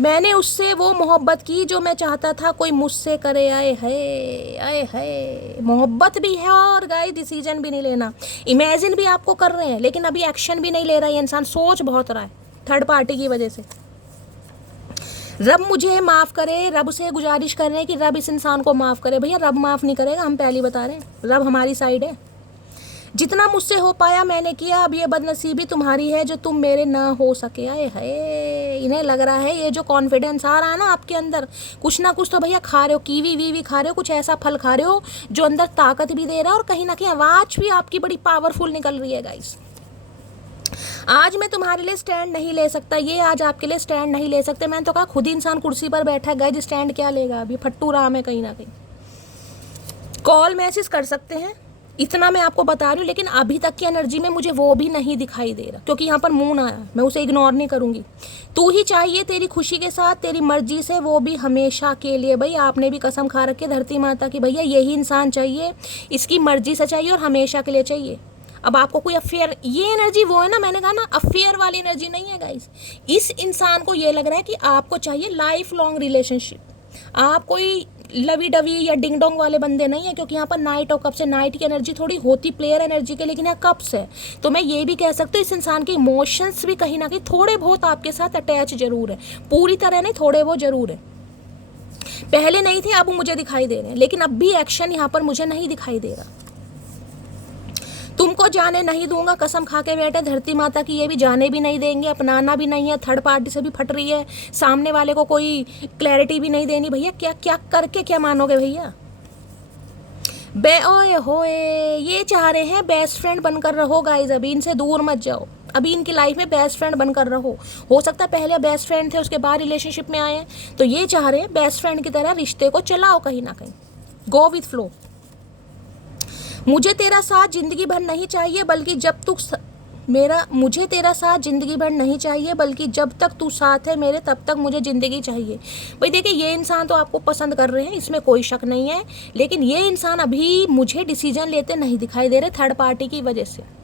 मैंने उससे वो मोहब्बत की जो मैं चाहता था कोई मुझसे करे। आए है मोहब्बत भी है और गाइस डिसीजन भी नहीं लेना। इमेजिन भी आपको कर रहे हैं, लेकिन अभी एक्शन भी नहीं ले रहा है इंसान, सोच बहुत रहा है थर्ड पार्टी की वजह से। रब मुझे माफ़ करे, रब से गुजारिश कर रहे हैं कि रब इस इंसान को माफ़ करे। भैया रब माफ़ नहीं करेगा, हम पहले बता रहे हैं, रब हमारी साइड है। जितना मुझसे हो पाया मैंने किया, अब ये बदनसीबी तुम्हारी है जो तुम मेरे ना हो सके। आए है, इन्हें लग रहा है ये जो कॉन्फिडेंस आ रहा है ना आपके अंदर, कुछ ना कुछ तो भैया खा रहे हो, कीवी वीवी खा रहे हो, कुछ ऐसा फल खा रहे हो जो अंदर ताकत भी दे रहा है और कहीं ना कहीं आवाज़ भी आपकी बड़ी पावरफुल निकल रही है। गाइस आज मैं तुम्हारे लिए स्टैंड नहीं ले सकता, ये आज आपके लिए स्टैंड नहीं ले सकते। मैंने तो कहा खुद ही इंसान कुर्सी पर बैठा है, गाइस स्टैंड क्या लेगा? अभी फट्टू राम है कहीं ना कहीं। कॉल मैसेज कर सकते हैं, इतना मैं आपको बता रही हूँ, लेकिन अभी तक की एनर्जी में मुझे वो भी नहीं दिखाई दे रहा, क्योंकि यहाँ पर मून आया, मैं उसे इग्नोर नहीं करूँगी। तू ही चाहिए तेरी खुशी के साथ, तेरी मर्जी से, वो भी हमेशा के लिए। भाई आपने भी कसम खा रखी है धरती माता की, भैया यही इंसान चाहिए, इसकी मर्जी से चाहिए और हमेशा के लिए चाहिए। अब आपको कोई अफेयर, ये एनर्जी वो है ना, मैंने कहा ना अफेयर वाली एनर्जी नहीं है गाइस। इस इंसान को ये लग रहा है कि आपको चाहिए लाइफ लॉन्ग रिलेशनशिप। आप कोई लवी डवी या डिंग डोंग वाले बंदे नहीं है, क्योंकि यहाँ पर नाइट और कप्स है। नाइट की एनर्जी थोड़ी होती प्लेयर एनर्जी के, लेकिन यहाँ कप्स है, तो मैं ये भी कह सकती हूँ इस इंसान के इमोशंस भी कहीं ना कहीं थोड़े बहुत आपके साथ अटैच जरूर है, पूरी तरह नहीं, थोड़े बहुत जरूर है। पहले नहीं थे, अब मुझे दिखाई दे रहे हैं, लेकिन अब भी एक्शन यहाँ पर मुझे नहीं दिखाई दे रहा। तुमको जाने नहीं दूंगा, कसम खा के बैठे धरती माता की, ये भी जाने भी नहीं देंगे, अपनाना भी नहीं है, थर्ड पार्टी से भी फट रही है, सामने वाले को कोई क्लैरिटी भी नहीं देनी। भैया क्या क्या करके क्या मानोगे भैया? ओए होए, ये चाह रहे हैं बेस्ट फ्रेंड बनकर रहो गाइज, अभी इनसे दूर मत जाओ, अभी इनकी लाइफ में बेस्ट फ्रेंड बनकर रहो। हो सकता है पहले बेस्ट फ्रेंड थे, उसके बाद रिलेशनशिप में आए हैं, तो ये चाह रहे हैं बेस्ट फ्रेंड की तरह रिश्ते को चलाओ कहीं ना कहीं, गो विथ फ्लो। मुझे तेरा साथ जिंदगी भर नहीं चाहिए, बल्कि जब तू मुझे तेरा साथ जिंदगी भर नहीं चाहिए, बल्कि जब तक तू साथ है मेरे तब तक मुझे ज़िंदगी चाहिए। भाई देखिए ये इंसान तो आपको पसंद कर रहे हैं, इसमें कोई शक नहीं है, लेकिन ये इंसान अभी मुझे डिसीजन लेते नहीं दिखाई दे रहे थर्ड पार्टी की वजह से।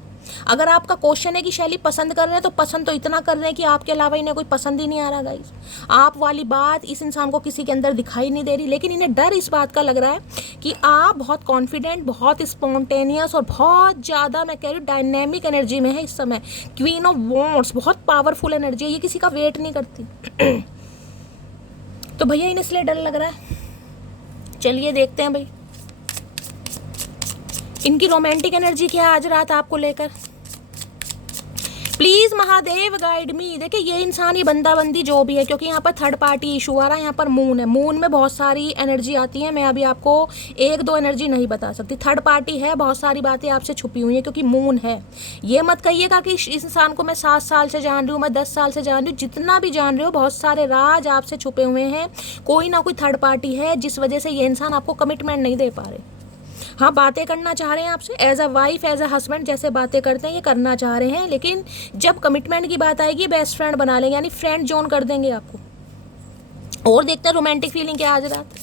अगर आपका क्वेश्चन है कि शैली पसंद कर रहे हैं, तो पसंद तो इतना कर रहे हैं कि आपके अलावा इन्हें कोई पसंद ही नहीं आ रहा गाइस। आप वाली बात इस इंसान को किसी के अंदर दिखाई नहीं दे रही, लेकिन इन्हें डर इस बात का लग रहा है कि आप बहुत कॉन्फिडेंट, बहुत स्पॉन्टेनियस और बहुत ज़्यादा, मैं कह रही हूँ डायनेमिक एनर्जी में है इस समय। क्वीन ऑफ वॉन्ड्स बहुत पावरफुल एनर्जी है, ये किसी का वेट नहीं करती। तो भैया इन्हें इसलिए डर लग रहा है। चलिए देखते हैं भाई इनकी रोमांटिक एनर्जी क्या है आज रात आपको लेकर। प्लीज महादेव गाइड मी। देखिए ये इंसान, ये बंदा बंदी जो भी है, क्योंकि यहाँ पर थर्ड पार्टी इशू आ रहा है, यहाँ पर मून है, मून में बहुत सारी एनर्जी आती है, मैं अभी आपको एक दो एनर्जी नहीं बता सकती। थर्ड पार्टी है, बहुत सारी बातें आपसे छुपी हुई हैं क्योंकि मून है। ये मत कहिएगा कि इस इंसान को मैं 7 साल से जान रही हूँ, मैं 10 साल से जान रही हूँ, जितना भी जान रहे हो बहुत सारे राज आपसे छुपे हुए हैं। कोई ना कोई थर्ड पार्टी है जिस वजह से ये इंसान आपको कमिटमेंट नहीं दे पा रहे। हाँ बातें करना चाह रहे हैं आपसे, as a wife as a husband जैसे बातें करते हैं ये करना चाह रहे हैं, लेकिन जब कमिटमेंट की बात आएगी बेस्ट फ्रेंड बना लेंगे, यानी फ्रेंड जोन कर देंगे आपको। और देखते हैं रोमांटिक फीलिंग क्या आज रात।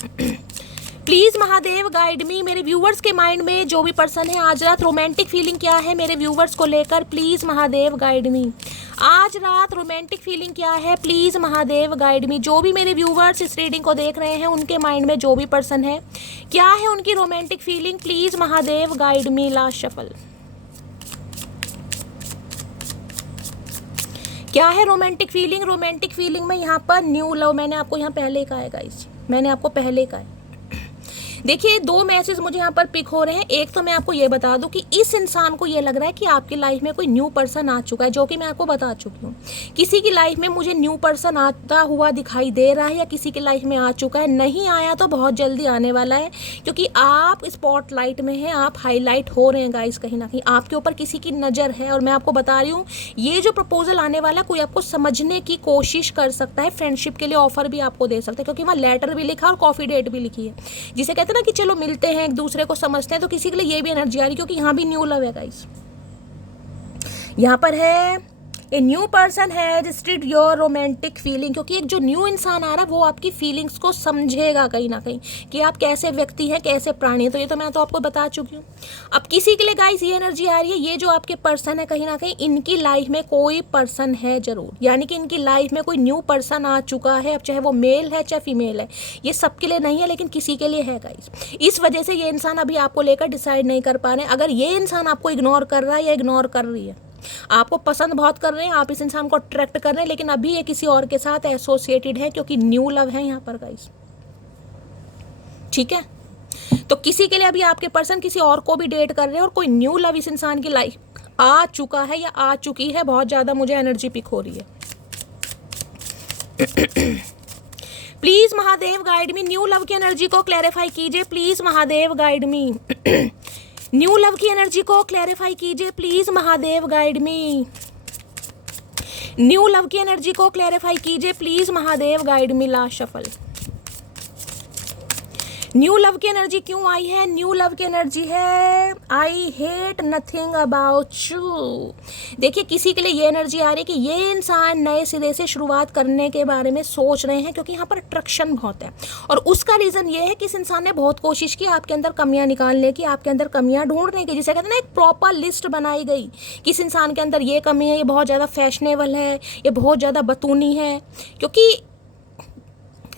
प्लीज महादेव गाइड मी, मेरे व्यूवर्स के माइंड में जो भी पर्सन है आज रात रोमांटिक फीलिंग क्या है मेरे व्यूवर्स को लेकर, प्लीज महादेव गाइड मी। आज रात रोमांटिक फीलिंग क्या है, प्लीज महादेव गाइड मी। जो भी मेरे व्यूवर्स इस रीडिंग को देख रहे हैं उनके माइंड में जो भी पर्सन है, क्या है उनकी romantic feeling, please Mahadev guide me. Last shuffle, क्या है रोमांटिक फीलिंग। रोमांटिक फीलिंग में यहाँ पर न्यू लव, मैंने आपको यहाँ पहले कहा है गाइस, मैंने आपको पहले कहा है। देखिए 2 मैसेज मुझे यहाँ पर पिक हो रहे हैं। एक तो मैं आपको ये बता दूं कि इस इंसान को ये लग रहा है कि आपकी लाइफ में कोई न्यू पर्सन आ चुका है, जो कि मैं आपको बता चुकी हूँ। किसी की लाइफ में मुझे न्यू पर्सन आता हुआ दिखाई दे रहा है या किसी की लाइफ में आ चुका है, नहीं आया तो बहुत जल्दी आने वाला है, क्योंकि आप स्पॉटलाइट में हैं, आप हाईलाइट हो रहे हैं गाइस, कहीं ना कहीं आपके ऊपर किसी की नज़र है। और मैं आपको बता रही हूँ ये जो प्रपोजल आने वाला है, कोई आपको समझने की कोशिश कर सकता है, फ्रेंडशिप के लिए ऑफर भी आपको दे सकता है, क्योंकि वहाँ लेटर भी लिखा और कॉफी डेट भी लिखी है, जिसे कहते हैं ना कि चलो मिलते हैं, एक दूसरे को समझते हैं। तो किसी के लिए ये भी एनर्जी आ रही है, क्योंकि यहाँ भी न्यू लव है गाइस। यहाँ पर है a new person has stirred your romantic feeling, क्योंकि एक जो न्यू इंसान आ रहा है वो आपकी फीलिंग्स को समझेगा कहीं ना कहीं कि आप कैसे व्यक्ति हैं, कैसे प्राणी हैं। तो ये तो मैं तो आपको बता चुकी हूँ। अब किसी के लिए गाइस ये एनर्जी आ रही है, ये जो आपके पर्सन है कहीं ना कहीं इनकी लाइफ में कोई पर्सन है जरूर, यानी कि इनकी लाइफ में कोई न्यू पर्सन आ चुका है। अब चाहे वो मेल है चाहे फीमेल है, ये सबके लिए नहीं है लेकिन किसी के लिए है गाइस। इस वजह से ये इंसान अभी आपको लेकर डिसाइड नहीं कर पा रहे हैं। अगर ये इंसान आपको इग्नोर कर रहा है या इग्नोर कर रही है, आपको पसंद बहुत कर रहे हैं, आप इस इंसान को अट्रैक्ट कर रहे हैं, लेकिन अभी ये किसी और के साथ एसोसिएटेड है, क्योंकि न्यू लव है यहाँ पर गाइस, ठीक है। तो किसी के लिए अभी आपके पर्सन किसी और को भी डेट कर रहे हैं और कोई न्यू लव इस इंसान की लाइफ आ चुका है या आ चुकी है। बहुत ज़्यादा मुझे एनर्जी पिक हो रही है। Please Mahadev guide me, new love की एनर्जी को क्लैरिफाई कीजिए, please Mahadev guide me. New love की एनर्जी को क्लैरिफाई कीजिए, please Mahadev guide me. New love की एनर्जी को क्लैरिफाई कीजिए, please Mahadev guide me. Last shuffle, new love की एनर्जी क्यों आई है। न्यू लव की एनर्जी है I hate nothing about you. देखिए किसी के लिए ये एनर्जी आ रही है कि ये इंसान नए सिरे से शुरुआत करने के बारे में सोच रहे हैं, क्योंकि यहाँ पर अट्रैक्शन बहुत है। और उसका रीज़न ये है कि इस इंसान ने बहुत कोशिश की आपके अंदर कमियां निकालने की, आपके अंदर कमियां ढूंढने की, जिसे कहते हैं ना एक प्रॉपर लिस्ट बनाई गई कि इस इंसान के अंदर ये कमी है, ये बहुत ज़्यादा फैशनेबल है, ये बहुत ज़्यादा बतूनी है। क्योंकि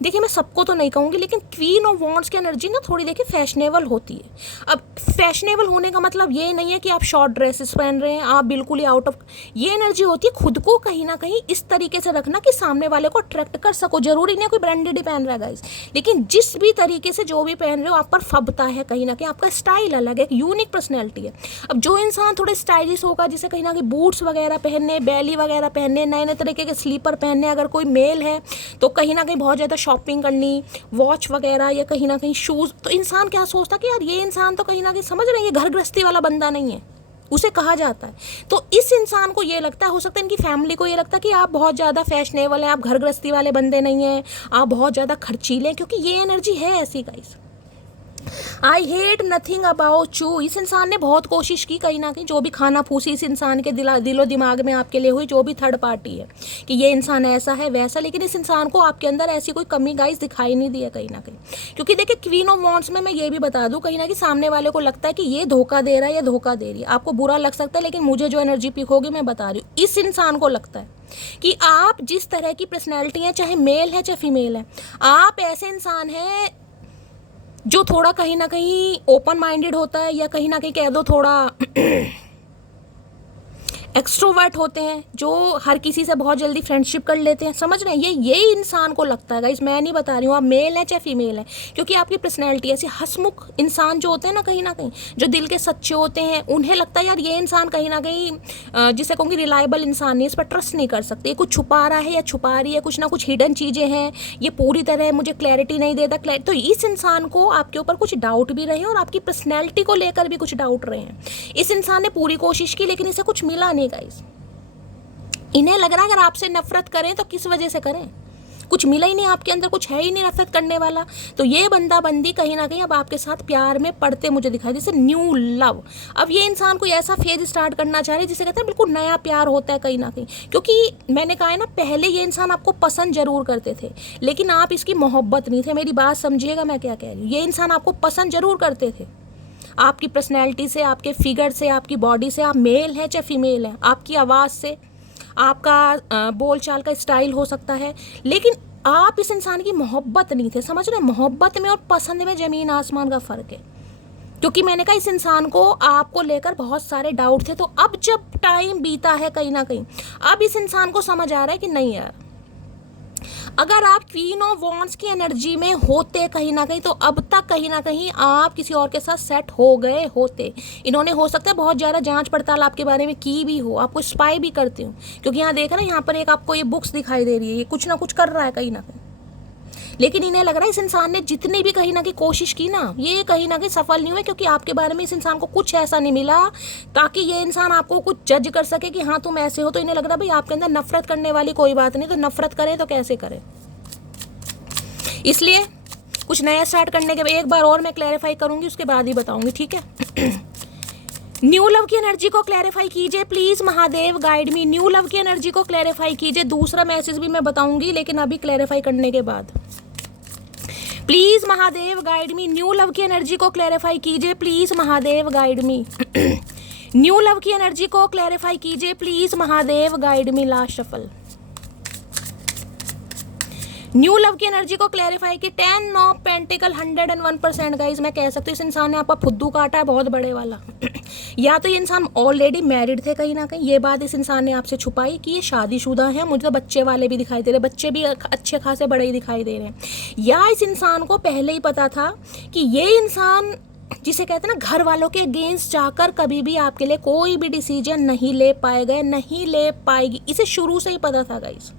देखिए मैं सबको तो नहीं कहूँगी, लेकिन क्वीन ऑफ वॉन्ड्स की एनर्जी ना थोड़ी देखिए फैशनेबल होती है। अब फैशनेबल होने का मतलब ये नहीं है कि आप शॉर्ट ड्रेसेस पहन रहे हैं, आप बिल्कुल ही आउट ऑफ, ये एनर्जी होती है खुद को कहीं ना कहीं इस तरीके से रखना कि सामने वाले को अट्रैक्ट कर सको। जरूरी नहीं कोई ब्रांडेड ही पहन रहा है गाइस, लेकिन जिस भी तरीके से जो भी पहन रहे हो आप पर फबता है कहीं ना कहीं, आपका स्टाइल अलग है, एक यूनिक पर्सनैलिटी है। अब जो इंसान थोड़े स्टाइलिश होगा, जिसे कहीं ना कहीं बूट्स वगैरह पहनने, बैली वगैरह पहनने, नए नए तरीके के स्लीपर पहनने, अगर कोई मेल है तो कहीं ना कहीं बहुत ज़्यादा शॉपिंग करनी, वॉच वगैरह या कहीं ना कहीं शूज़, तो इंसान क्या सोचता कि यार ये इंसान तो कहीं ना कहीं समझ रहे हैं ये घर गृहस्थी वाला बंदा नहीं है, उसे कहा जाता है। तो इस इंसान को ये लगता है, हो सकता है इनकी फैमिली को ये लगता है कि आप बहुत ज़्यादा फैशनेबल हैं, आप घर गृहस्थी वाले बंदे नहीं हैं, आप बहुत ज़्यादा खर्चीले हैं, क्योंकि ये एनर्जी है ऐसी guys. I hate nothing about you. इस इंसान ने बहुत कोशिश की कहीं ना कहीं, जो भी खाना फूसी इस इंसान के दिलो दिमाग में आपके लिए हुई, जो भी थर्ड पार्टी है कि ये इंसान ऐसा है वैसा, लेकिन इस इंसान को आपके अंदर ऐसी कोई कमी गाइस दिखाई नहीं दी है कहीं ना कहीं। क्योंकि देखिए क्वीन ऑफ वॉन्ड्स में मैं ये भी बता दूं, कहीं ना कहीं सामने वाले को लगता है कि ये धोखा दे रहा है या धोखा दे रही है। आपको बुरा लग सकता है, लेकिन मुझे जो एनर्जी पिक होगी मैं बता रही हूँ, इस इंसान को लगता है कि आप जिस तरह की पर्सनैलिटी है, चाहे मेल है चाहे फीमेल है, आप ऐसे इंसान हैं जो थोड़ा कहीं ना कहीं ओपन माइंडेड होता है, या कहीं ना कहीं कह दो थोड़ा एक्सट्रोवर्ट होते हैं, जो हर किसी से बहुत जल्दी फ्रेंडशिप कर लेते हैं। समझ रहे हैं, ये इंसान को लगता है गाइस, मैं नहीं बता रही हूँ आप मेल है चाहे फीमेल है, क्योंकि आपकी पर्सनैलिटी ऐसी हंसमुख इंसान जो होते हैं ना कहीं जो दिल के सच्चे होते हैं, उन्हें लगता है यार ये इंसान कहीं ना कहीं जिसे कहूँगी रिलायबल इंसान नहीं, इस पर ट्रस्ट नहीं कर सकते, कुछ छुपा रहा है या छुपा रही है, कुछ ना कुछ हिडन चीज़ें हैं, ये पूरी तरह मुझे क्लैरिटी नहीं देता। तो इस इंसान को आपके ऊपर कुछ डाउट भी रहे और आपकी पर्सनैलिटी को लेकर भी कुछ डाउट रहे हैं। इस इंसान ने पूरी कोशिश की लेकिन इसे कुछ मिला नहीं गाइस। इन्हें लग रहा है अगर आपसे नफरत करें तो किस वजह से करें, कुछ मिला ही नहीं, आपके अंदर कुछ है ही नहीं नफरत करने वाला। तो ये बंदा बंदी कहीं ना कहीं अब आपके साथ प्यार में पड़ते मुझे दिखाई, जैसे न्यू लव। अब ये इंसान कोई ऐसा फेज स्टार्ट करना चाह रहे हैं जिसे कहते हैं बिल्कुल नया प्यार होता है कहीं ना कहीं। क्योंकि मैंने कहा है ना, पहले ये इंसान आपको पसंद जरूर करते थे लेकिन आप इसकी मोहब्बत नहीं थे। मेरी बात समझिएगा मैं क्या कह रही हूँ। ये इंसान आपको पसंद जरूर करते थे, आपकी पर्सनैलिटी से, आपके फिगर से, आपकी बॉडी से, आप मेल हैं चाहे फीमेल हैं, आपकी आवाज़ से, आपका बोलचाल का स्टाइल हो सकता है, लेकिन आप इस इंसान की मोहब्बत नहीं थे। समझ रहे हैं, मोहब्बत में और पसंद में ज़मीन आसमान का फ़र्क है। क्योंकि मैंने कहा इस इंसान को आपको लेकर बहुत सारे डाउट थे, तो अब जब टाइम बीता है कहीं ना कहीं, अब इस इंसान को समझ आ रहा है कि नहीं यार, अगर आप क्वीन ऑफ वॉन्ड्स की एनर्जी में होते कहीं ना कहीं, तो अब तक कहीं ना कहीं आप किसी और के साथ सेट हो गए होते। इन्होंने हो सकता है बहुत ज़्यादा जांच पड़ताल आपके बारे में की भी हो, आपको स्पाई भी करते हो। क्योंकि यहाँ देखा ना, यहाँ पर एक आपको ये बुक्स दिखाई दे रही है, ये कुछ ना कुछ कर रहा है कहीं ना कहीं। लेकिन इन्हें लग रहा है इस इंसान ने जितनी भी कहीं ना कहीं कोशिश की ना, ये कहीं ना कहीं सफल नहीं हुए, क्योंकि आपके बारे में इस इंसान को कुछ ऐसा नहीं मिला ताकि ये इंसान आपको कुछ जज कर सके कि हाँ तुम ऐसे हो। तो इन्हें लग रहा है भाई आपके अंदर नफरत करने वाली कोई बात नहीं, तो नफरत करें तो कैसे करें। इसलिए कुछ नया स्टार्ट करने के बाद एक बार और मैं क्लैरिफाई करूंगी, उसके बाद ही बताऊंगी, ठीक है। न्यू लव की एनर्जी को क्लैरिफाई कीजिए please, Mahadev guide me. New love की एनर्जी को क्लैरिफाई कीजिए। दूसरा मैसेज भी मैं बताऊंगी लेकिन अभी क्लैरिफाई करने के बाद। Please Mahadev guide me. New love की एनर्जी को क्लैरिफाई कीजिए please, Mahadev guide me. New love की एनर्जी को क्लैरिफाई कीजिए please, Mahadev guide me. Last shuffle. New love की एनर्जी को क्लैरिफाई की 10 ऑफ पेंटिकल 101%। गाइज मैं कह सकती हूँ इस इंसान ने आपका फुद्दू काटा है बहुत बड़े वाला। या तो ये इंसान ऑलरेडी मैरिड थे कहीं ना कहीं, ये बात इस इंसान ने आपसे छुपाई कि ये शादीशुदा है। मुझे तो बच्चे वाले भी दिखाई दे रहे, बच्चे भी अच्छे खासे बड़े ही दिखाई दे रहे हैं। या इस इंसान को पहले ही पता था कि ये इंसान, जिसे कहते हैं ना, घर वालों के अगेंस्ट जाकर कभी भी आपके लिए कोई भी डिसीजन नहीं ले पाएगा, नहीं ले पाएगी, इसे शुरू से ही पता था गाइज।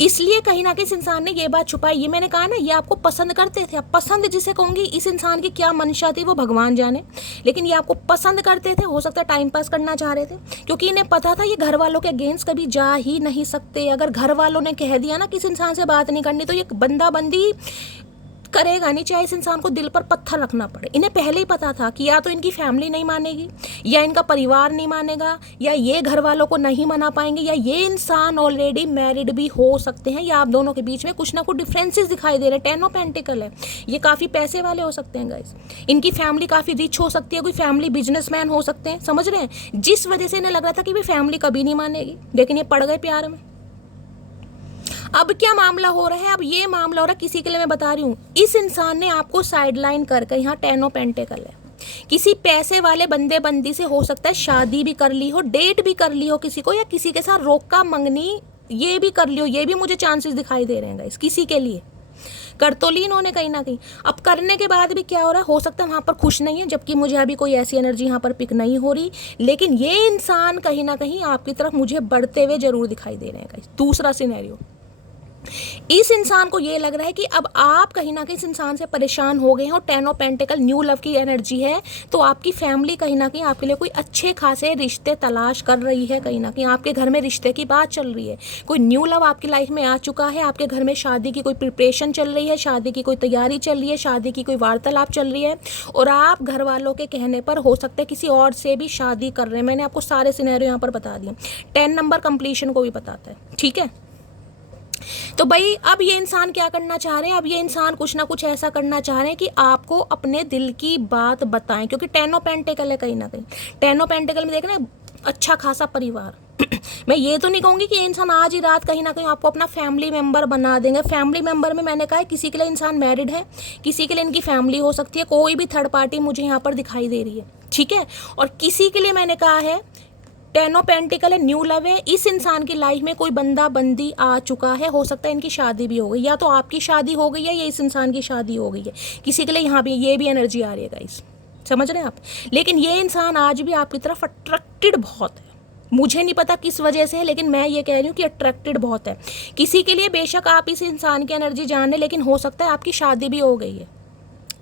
इसलिए कहीं ना कहीं इस इंसान ने ये बात छुपाई। ये मैंने कहा ना, ये आपको पसंद करते थे। अब पसंद जिसे कहूँगी, इस इंसान की क्या मंशा थी वो भगवान जाने, लेकिन ये आपको पसंद करते थे। हो सकता है टाइम पास करना चाह रहे थे, क्योंकि इन्हें पता था ये घर वालों के अगेंस्ट कभी जा ही नहीं सकते। अगर घर वालों ने कह दिया ना कि इस इंसान से बात नहीं करनी, तो ये बंदा बंदी करेगा नहीं, चाहे इस इंसान को दिल पर पत्थर रखना पड़े। इन्हें पहले ही पता था कि या तो इनकी फैमिली नहीं मानेगी, या इनका परिवार नहीं मानेगा, या ये घर वालों को नहीं मना पाएंगे, या ये इंसान ऑलरेडी मैरिड भी हो सकते हैं, या आप दोनों के बीच में कुछ ना कुछ डिफरेंसेस दिखाई दे रहे हैं। 10 ऑफ पेंटिकल है, ये काफ़ी पैसे वाले हो सकते हैं गाइस। इनकी फैमिली काफ़ी रिच हो सकती है, कोई फैमिली बिजनेसमैन हो सकते हैं, समझ रहे हैं। जिस वजह से इन्हें लग रहा था कि भाई फैमिली कभी नहीं मानेगी, लेकिन ये पड़ गए प्यार में। अब क्या मामला हो रहा है, अब ये मामला हो रहा है, किसी के लिए मैं बता रही हूँ, इस इंसान ने आपको साइडलाइन कर यहाँ 10 ऑफ पेंटिकल है, किसी पैसे वाले बंदे बंदी से हो सकता है शादी भी कर ली हो, डेट भी कर ली हो किसी को, या किसी के साथ रोका मंगनी ये भी कर ली हो। ये भी मुझे चांसेस दिखाई दे रहे हैं गाइस, किसी के लिए कर तो ली इन्होंने कहीं ना कहीं। अब करने के बाद भी क्या हो रहा है, हो सकता है वहाँ पर खुश नहीं है, जबकि मुझे अभी कोई ऐसी एनर्जी यहाँ पर पिक नहीं हो रही, लेकिन ये इंसान कहीं ना कहीं आपकी तरफ मुझे बढ़ते हुए जरूर दिखाई दे रहे हैं गाइस। दूसरा सिनेरियो, इस इंसान को ये लग रहा है कि अब आप कहीं ना कहीं इस इंसान से परेशान हो गए हो। 10 ऑफ पेंटिकल न्यू लव की एनर्जी है, तो आपकी फैमिली कहीं ना कहीं आपके लिए कोई अच्छे खासे रिश्ते तलाश कर रही है। कहीं ना कहीं आपके घर में रिश्ते की बात चल रही है, कोई न्यू लव आपकी लाइफ में आ चुका है, आपके घर में शादी की कोई प्रिपरेशन चल रही है, शादी की कोई तैयारी चल रही है, शादी की कोई वार्तालाप चल रही है, और आप घर वालों के कहने पर हो सकता है किसी और से भी शादी कर रहे हैं। मैंने आपको सारे सिनेरियो यहाँ पर बता दिए, 10 नंबर कंप्लीशन को भी बताता है, ठीक है। तो भाई अब ये इंसान क्या करना चाह रहे हैं, अब ये इंसान कुछ ना कुछ ऐसा करना चाह रहे हैं कि आपको अपने दिल की बात बताएं, क्योंकि 10 ऑफ पेंटिकल है कहीं ना कहीं। 10 ऑफ पेंटिकल में देखना अच्छा खासा परिवार। मैं ये तो नहीं कहूँगी कि ये इंसान आज ही रात कहीं ना कहीं आपको अपना फैमिली मेंबर बना देंगे। फैमिली मेंबर में मैंने कहा है किसी के लिए इंसान मैरिड है, किसी के लिए इनकी फैमिली हो सकती है, कोई भी थर्ड पार्टी मुझे यहाँ पर दिखाई दे रही है, ठीक है। और किसी के लिए मैंने कहा है 10 ऑफ पेंटिकल है, न्यू लव है। इस इंसान की लाइफ में कोई बंदा बंदी आ चुका है, हो सकता है इनकी शादी भी हो गई, या तो आपकी शादी हो गई है या इस इंसान की शादी हो गई है। किसी के लिए यहाँ भी ये भी एनर्जी आ रही है गाइस, समझ रहे हैं आप। लेकिन ये इंसान आज भी आपकी तरफ अट्रैक्टेड बहुत है, मुझे नहीं पता किस वजह से है, लेकिन मैं ये कह रही हूँ कि अट्रैक्टेड बहुत है किसी के लिए। बेशक आप इस इंसान की एनर्जी जान लें, लेकिन हो सकता है आपकी शादी भी हो गई है,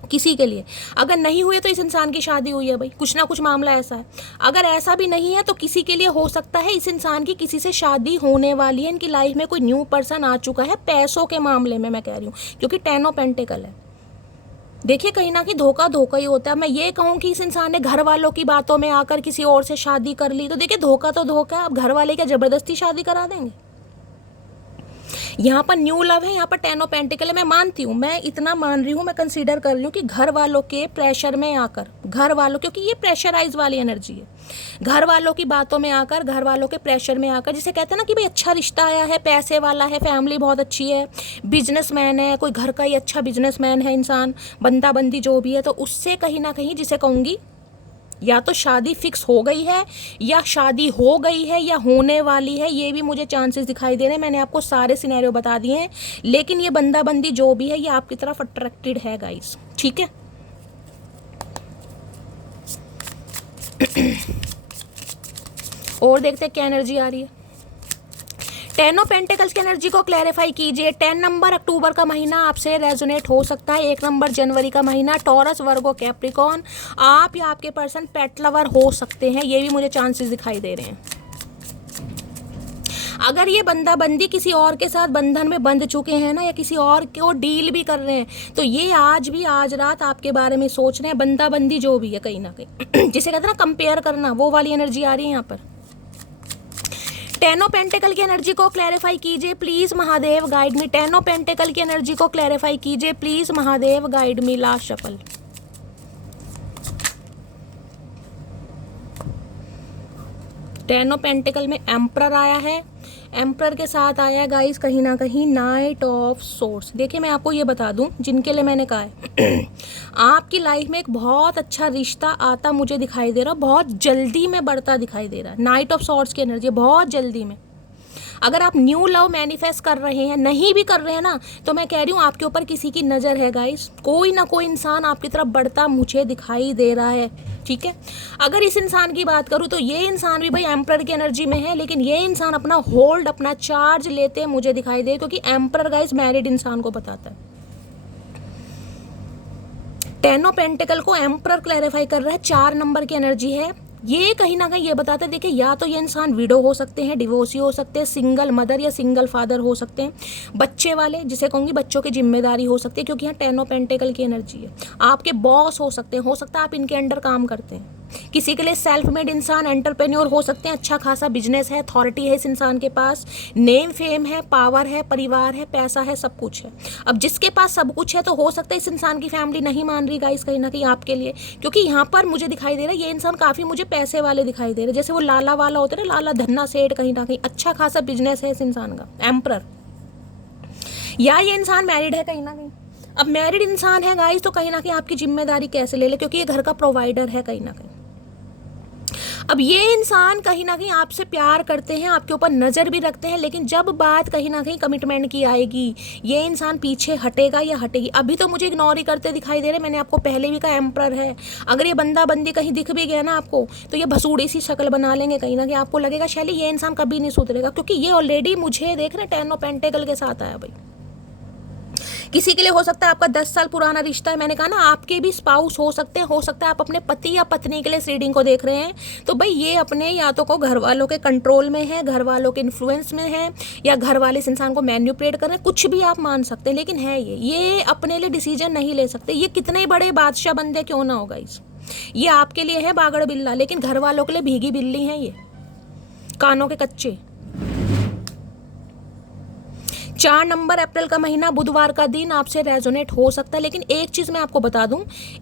किसी के लिए। अगर नहीं हुई तो इस इंसान की शादी हुई है भाई, कुछ ना कुछ मामला ऐसा है। अगर ऐसा भी नहीं है तो किसी के लिए हो सकता है इस इंसान की किसी से शादी होने वाली है, इनकी लाइफ में कोई न्यू पर्सन आ चुका है, पैसों के मामले में मैं कह रही हूँ, क्योंकि 10 ऑफ पेंटिकल है। देखिए कहीं ना कहीं धोखा धोखा ही होता है। मैं ये कहूँ कि इस इंसान ने घर वालों की बातों में आकर किसी और से शादी कर ली, तो देखिए धोखा तो धोखा है। अब घर वाले क्या ज़बरदस्ती शादी करा देंगे? यहाँ पर न्यू लव है, यहाँ पर 10 ऑफ पेंटिकल है। मैं मानती हूँ, मैं इतना मान रही हूँ, मैं कंसीडर कर रही हूँ कि घर वालों के प्रेशर में आकर, घर वालों, क्योंकि ये प्रेशराइज वाली एनर्जी है, घर वालों की बातों में आकर, घर वालों के प्रेशर में आकर, जिसे कहते हैं ना कि भाई अच्छा रिश्ता आया है, पैसे वाला है, फैमिली बहुत अच्छी है, बिजनेसमैन है, कोई घर का ही अच्छा बिजनेसमैन है इंसान, बंदा बंदी जो भी है, तो उससे कहीं ना कहीं जिसे कहूँगी या तो शादी फिक्स हो गई है या शादी हो गई है या होने वाली है, ये भी मुझे चांसेस दिखाई दे रहे हैं। मैंने आपको सारे सिनेरियो बता दिए हैं, लेकिन ये बंदा बंदी जो भी है ये आपकी तरफ अट्रैक्टेड है गाइस, ठीक है। और देखते हैं क्या एनर्जी आ रही है। 10 ऑफ पेंटिकल्स की एनर्जी को क्लैरिफाई कीजिए। 10 नंबर अक्टूबर का महीना आपसे रेजोनेट हो सकता है। 1 नंबर जनवरी का महीना टॉरस, वर्गो, कैप्रिकॉन, आप या आपके पर्सन पेट लवर हो सकते हैं, ये भी मुझे चांसेस दिखाई दे रहे हैं। अगर ये बंदा बंदी किसी और के साथ बंधन में बंध चुके हैं ना, या किसी और को डील भी कर रहे हैं, तो ये आज रात आपके बारे में सोच रहे हैं, बंदा बंदी जो भी है कहीं ना कहीं जिसे कहते हैं ना कंपेयर करना, वो वाली एनर्जी आ रही है यहाँ पर। 10 ऑफ पेंटिकल की एनर्जी को क्लैरिफाई कीजिए please Mahadev, guide me. 10 of pentacle की एनर्जी को क्लैरिफाई कीजिए please Mahadev, guide me. Last shuffle. 10 of pentacle में एम्परर आया है, एम्परर के साथ आया है गाइस कहीं ना कहीं नाइट ऑफ सोर्स। देखिए मैं आपको ये बता दूं, जिनके लिए मैंने कहा है आपकी लाइफ में एक बहुत अच्छा रिश्ता आता मुझे दिखाई दे रहा, बहुत जल्दी में बढ़ता दिखाई दे रहा है। नाइट ऑफ सॉर्ड्स की एनर्जी बहुत जल्दी में। अगर आप न्यू लव मैनिफेस्ट कर रहे हैं, नहीं भी कर रहे हैं ना, तो मैं कह रही हूँ आपके ऊपर किसी की नज़र है गाइस, कोई ना कोई इंसान आपकी तरफ बढ़ता मुझे दिखाई दे रहा है, ठीक है। अगर इस इंसान की बात करूँ तो ये इंसान भी भाई एम्परर की एनर्जी में है, लेकिन ये इंसान अपना होल्ड, अपना चार्ज लेते मुझे दिखाई दे, क्योंकि एम्परर गाइस मैरिड इंसान को बताता है। 10 ऑफ पेंटिकल को एम्परर क्लैरिफाई कर रहा है, 4 नंबर की एनर्जी है। ये कहीं ना कहीं ये बताता है, देखिए या तो ये इंसान विडो हो सकते हैं, डिवोर्सी हो सकते हैं, सिंगल मदर या सिंगल फादर हो सकते हैं, बच्चे वाले जिसे कहूँगी बच्चों की जिम्मेदारी हो सकती है, क्योंकि यहाँ 10 ऑफ पेंटिकल की एनर्जी है। आपके बॉस हो सकते हैं, हो सकता है आप इनके अंडर काम करते हैं। किसी के लिए सेल्फ मेड इंसान, एंटरप्रेन्योर हो सकते हैं, अच्छा खासा बिजनेस है, अथॉरिटी है इस इंसान के पास, नेम फेम है, पावर है, परिवार है, पैसा है, सब कुछ है। अब जिसके पास सब कुछ है तो हो सकता है इस इंसान की फैमिली नहीं मान रही गाइस कहीं ना कहीं आपके लिए, क्योंकि यहाँ पर मुझे दिखाई दे रहा है ये इंसान काफ़ी मुझे पैसे वाले दिखाई दे रहे हैं, जैसे वो लाला वाला होता है ना, लाला धन्ना सेठ, कहीं ना कहीं अच्छा खासा बिजनेस है इस इंसान का, एम्परर। या ये इंसान मैरिड है कहीं ना कहीं। अब मैरिड इंसान है गाइस, तो कहीं ना कहीं आपकी जिम्मेदारी कैसे ले ले, क्योंकि ये घर का प्रोवाइडर है कहीं ना कहीं। अब ये इंसान कहीं ना कहीं आपसे प्यार करते हैं, आपके ऊपर नज़र भी रखते हैं, लेकिन जब बात कहीं ना कहीं कमिटमेंट की आएगी, ये इंसान पीछे हटेगा या हटेगी। अभी तो मुझे इग्नोर ही करते दिखाई दे रहे, मैंने आपको पहले भी कहा एम्परर है। अगर ये बंदा बंदी कहीं दिख भी गया ना आपको, तो ये भसूड़ी सी शक्ल बना लेंगे, कहीं ना कहीं आपको लगेगा शैली ये इंसान कभी नहीं सुधरेगा, क्योंकि ये ऑलरेडी मुझे देख रहे 10 ऑफ पेंटिकल के साथ आया भाई। किसी के लिए हो सकता है आपका 10 साल पुराना रिश्ता है, मैंने कहा ना आपके भी स्पाउस हो सकते हैं, हो सकता है आप अपने पति या पत्नी के लिए इस रीडिंग को देख रहे हैं, तो भाई ये अपने या तो को घर वालों के कंट्रोल में है, घर वालों के इन्फ्लुएंस में है, या घर वाले इस इंसान को मैन्युपुलेट कर रहे हैं, कुछ भी आप मान सकते हैं, लेकिन है ये अपने लिए डिसीजन नहीं ले सकते। ये कितने बड़े बादशाह बंदे क्यों ना होगा इस, ये आपके लिए है बागड़ बिल्ला, लेकिन घर वालों के लिए भीगी बिल्ली है, ये कानों के कच्चे। 4 नंबर अप्रैल का महीना, बुधवार का दिन आपसे रेजोनेट हो सकता है, लेकिन एक चीज़ मैं आपको बता दूं,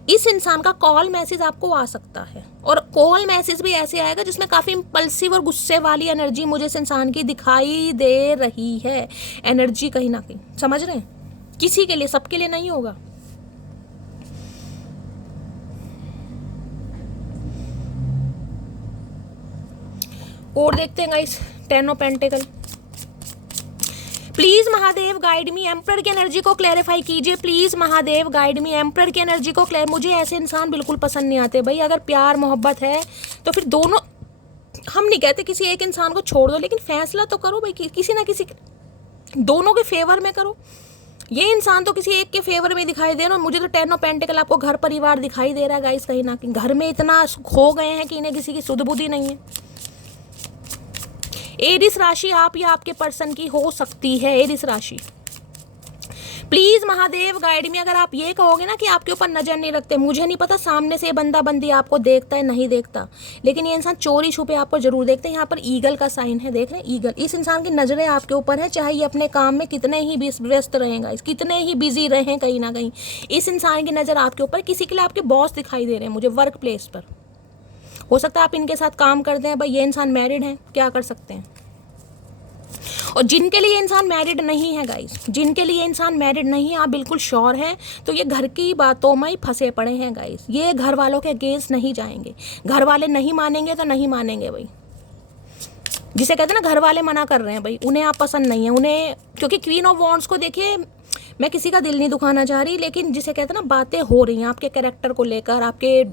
इस इंसान का कॉल मैसेज आपको आ सकता है, और कॉल मैसेज भी ऐसे आएगा जिसमें काफ़ी इम्पल्सिव और गुस्से वाली एनर्जी मुझे इस इंसान की दिखाई दे रही है। एनर्जी कहीं ना कहीं, समझ रहे हैं, किसी के लिए, सबके लिए नहीं होगा। और देखते हैं guys 10 of pentacle. Please Mahadev guide me, emperor की एनर्जी को क्लैरिफाई कीजिए please Mahadev guide me, emperor की एनर्जी को मुझे ऐसे इंसान बिल्कुल पसंद नहीं आते भाई। अगर प्यार मोहब्बत है तो फिर दोनों, हम नहीं कहते किसी एक इंसान को छोड़ दो, लेकिन फैसला तो करो भाई, किसी ना किसी दोनों के फेवर में करो। ये इंसान तो किसी एक के फेवर में दिखाई दे रहा है, मुझे तो 10 ऑफ पेंटिकल आपको घर परिवार दिखाई दे रहा है गाइस। कहीं ना कहीं घर में इतना खो गए हैं कि इन्हें किसी की सुध बुद्धि नहीं है। एरिस राशि आप या आपके पर्सन की हो सकती है। एरिस राशि प्लीज महादेव गाइड में। अगर आप ये कहोगे ना कि आपके ऊपर नजर नहीं रखते, मुझे नहीं पता सामने से बंदा बंदी आपको देखता है नहीं देखता, लेकिन ये इंसान चोरी छुपे आपको जरूर देखते हैं। यहाँ पर ईगल का साइन है, देख रहे हैं ईगल। इस इंसान की नजरें आपके ऊपर है, चाहे ये अपने काम में कितने ही व्यस्त रहेगा, कितने ही बिजी रहे, कहीं ना कहीं इस इंसान की नजर आपके ऊपर। किसी के लिए आपके बॉस दिखाई दे रहे हैं मुझे वर्क प्लेस पर। हो सकता है आप इनके साथ काम करते हैं, भाई ये इंसान मैरिड है, क्या कर सकते हैं। और जिनके लिए इंसान मैरिड नहीं है गाइस, जिनके लिए इंसान मैरिड नहीं है, आप बिल्कुल श्योर हैं, तो ये घर की बातों में ही फंसे पड़े हैं गाइस। ये घर वालों के अगेंस्ट नहीं जाएंगे, घर वाले नहीं मानेंगे तो नहीं मानेंगे भाई। जिसे कहते हैं ना घर वाले मना कर रहे हैं भाई, उन्हें आप पसंद नहीं है उन्हें, क्योंकि क्वीन ऑफ वॉन्ड्स को देखिए, मैं किसी का दिल नहीं दुखाना चाह रही, लेकिन जिसे कहते हैं ना बातें हो रही हैं आपके कैरेक्टर को लेकर, आपके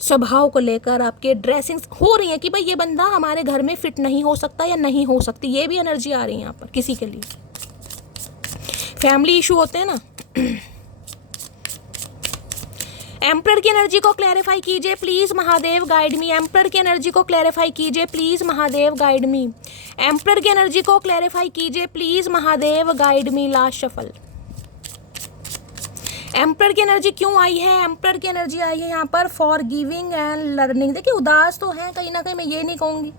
स्वभाव को लेकर, आपके ड्रेसिंग हो रही है कि भाई ये बंदा हमारे घर में फिट नहीं हो सकता या नहीं हो सकती। ये भी एनर्जी आ रही है यहाँ पर किसी के लिए। फैमिली इशू होते हैं ना। एम्परर की एनर्जी को क्लैरिफाई कीजिए please Mahadev guide me. Emperor की एनर्जी को क्लैरिफाई कीजिए please Mahadev guide me. Emperor की एनर्जी को क्लैरिफाई कीजिए please Mahadev guide me. Last shuffle. Emperor की एनर्जी क्यों आई है? एम्परर की एनर्जी आई है यहाँ पर फॉर गिविंग एंड लर्निंग। देखिए उदास तो है कहीं ना कहीं, मैं ये नहीं कहूँगी,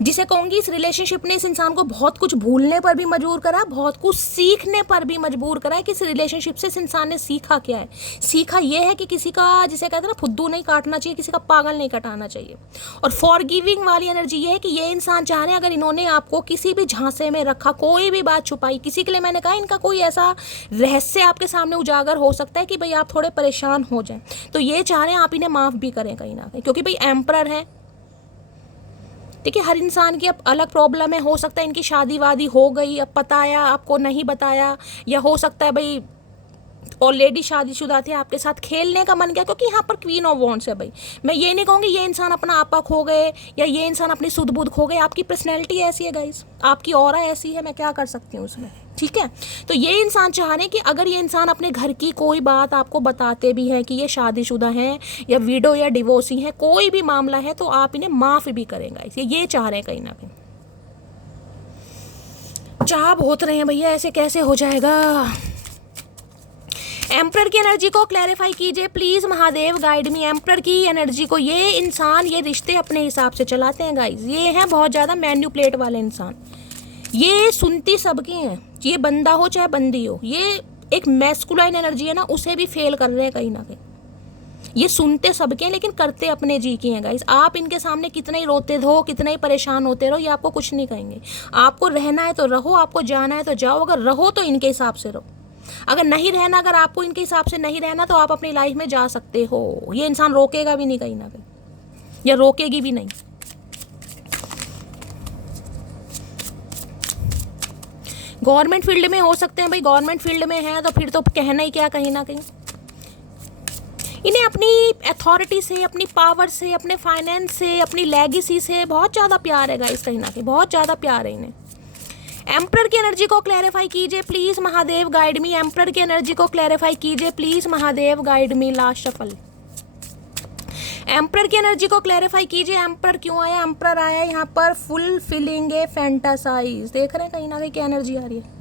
जिसे कहूँगी इस रिलेशनशिप ने इस इंसान को बहुत कुछ भूलने पर भी मजबूर करा, बहुत कुछ सीखने पर भी मजबूर करा है कि इस रिलेशनशिप से इस इंसान ने सीखा क्या है। सीखा ये है कि किसी का, जिसे कहते हैं ना, फुद्दू नहीं काटना चाहिए, किसी का पागल नहीं कटाना चाहिए। और फॉर गिविंग वाली एनर्जी ये है कि ये इंसान चाह रहे हैं, अगर इन्होंने आपको किसी भी झांसे में रखा, कोई भी बात छुपाई किसी के लिए, मैंने कहा इनका कोई ऐसा रहस्य आपके सामने उजागर हो सकता है कि भाई आप थोड़े परेशान हो जाएं, तो ये चाह रहे हैं आप इन्हें माफ़ भी करें कहीं ना कहीं, क्योंकि भाई एम्परर है। देखिए हर इंसान की अब अलग प्रॉब्लम है, हो सकता है इनकी शादी वादी हो गई, अब बताया आपको नहीं बताया, या हो सकता है भाई ऑलरेडी शादीशुदा थे, आपके साथ खेलने का मन किया, क्योंकि यहाँ पर क्वीन ऑफ वॉन्ड्स है भाई। मैं ये नहीं कहूँगी ये इंसान अपना आपा खो गए या ये इंसान अपनी सुध बुध खो गए, आपकी पर्सनैलिटी ऐसी है गाइस, आपकी ऑरा ऐसी है, मैं क्या कर सकती हूँ उसमें, ठीक है। तो ये इंसान चाह रहे हैं कि अगर ये इंसान अपने घर की कोई बात आपको बताते भी हैं कि ये शादीशुदा हैं या विडो या डिवोर्सी हैं, कोई भी मामला है, तो आप इन्हें माफ़ भी करेंगे, इसलिए ये चाह रहे हैं कहीं ना कहीं। चाह बहुत रहे हैं भैया, ऐसे कैसे हो जाएगा। एम्परर की एनर्जी को क्लैरिफाई कीजिए please Mahadev guide me. Emperor की एनर्जी को, ये इंसान ये रिश्ते अपने हिसाब से चलाते हैं गाइज, ये हैं बहुत ज़्यादा मैन्युपुलेट वाले इंसान, ये सुनती सबकी हैं, ये बंदा हो चाहे बंदी हो, ये एक मैस्कुलाइन एनर्जी है ना, उसे भी फेल कर रहे हैं कहीं ना कहीं। ये सुनते सबके हैं लेकिन करते अपने जी की हैं गाइस। आप इनके सामने कितना ही रोते रहो, कितना ही परेशान होते रहो, ये आपको कुछ नहीं कहेंगे। आपको रहना है तो रहो, आपको जाना है तो जाओ, अगर रहो तो इनके हिसाब से रहो, अगर नहीं रहना, अगर आपको इनके हिसाब से नहीं रहना, तो आप अपनी लाइफ में जा सकते हो। ये इंसान रोकेगा भी नहीं कहीं ना कहीं, या रोकेगी भी नहीं। गवर्नमेंट फील्ड में हो सकते हैं भाई, गवर्नमेंट फील्ड में है तो फिर तो कहना ही क्या, कहीं ना कहीं इन्हें अपनी अथॉरिटी से, अपनी पावर से, अपने फाइनेंस से, अपनी लेगेसी से बहुत ज़्यादा प्यार है गाइस, कहीं ना कहीं बहुत ज़्यादा प्यार है इन्हें। एम्परर की एनर्जी को क्लैरिफाई कीजिए please Mahadev guide me. Emperor की एनर्जी को क्लैरिफाई कीजिए please Mahadev guide me. Last shuffle. Emperor की एनर्जी को क्लैरिफाई कीजिए। एम्परर क्यों आया? एम्परर आया यहाँ पर फुल फिलिंग ए फैंटासाइज। देख रहे हैं कहीं ना कहीं क्या एनर्जी आ रही है।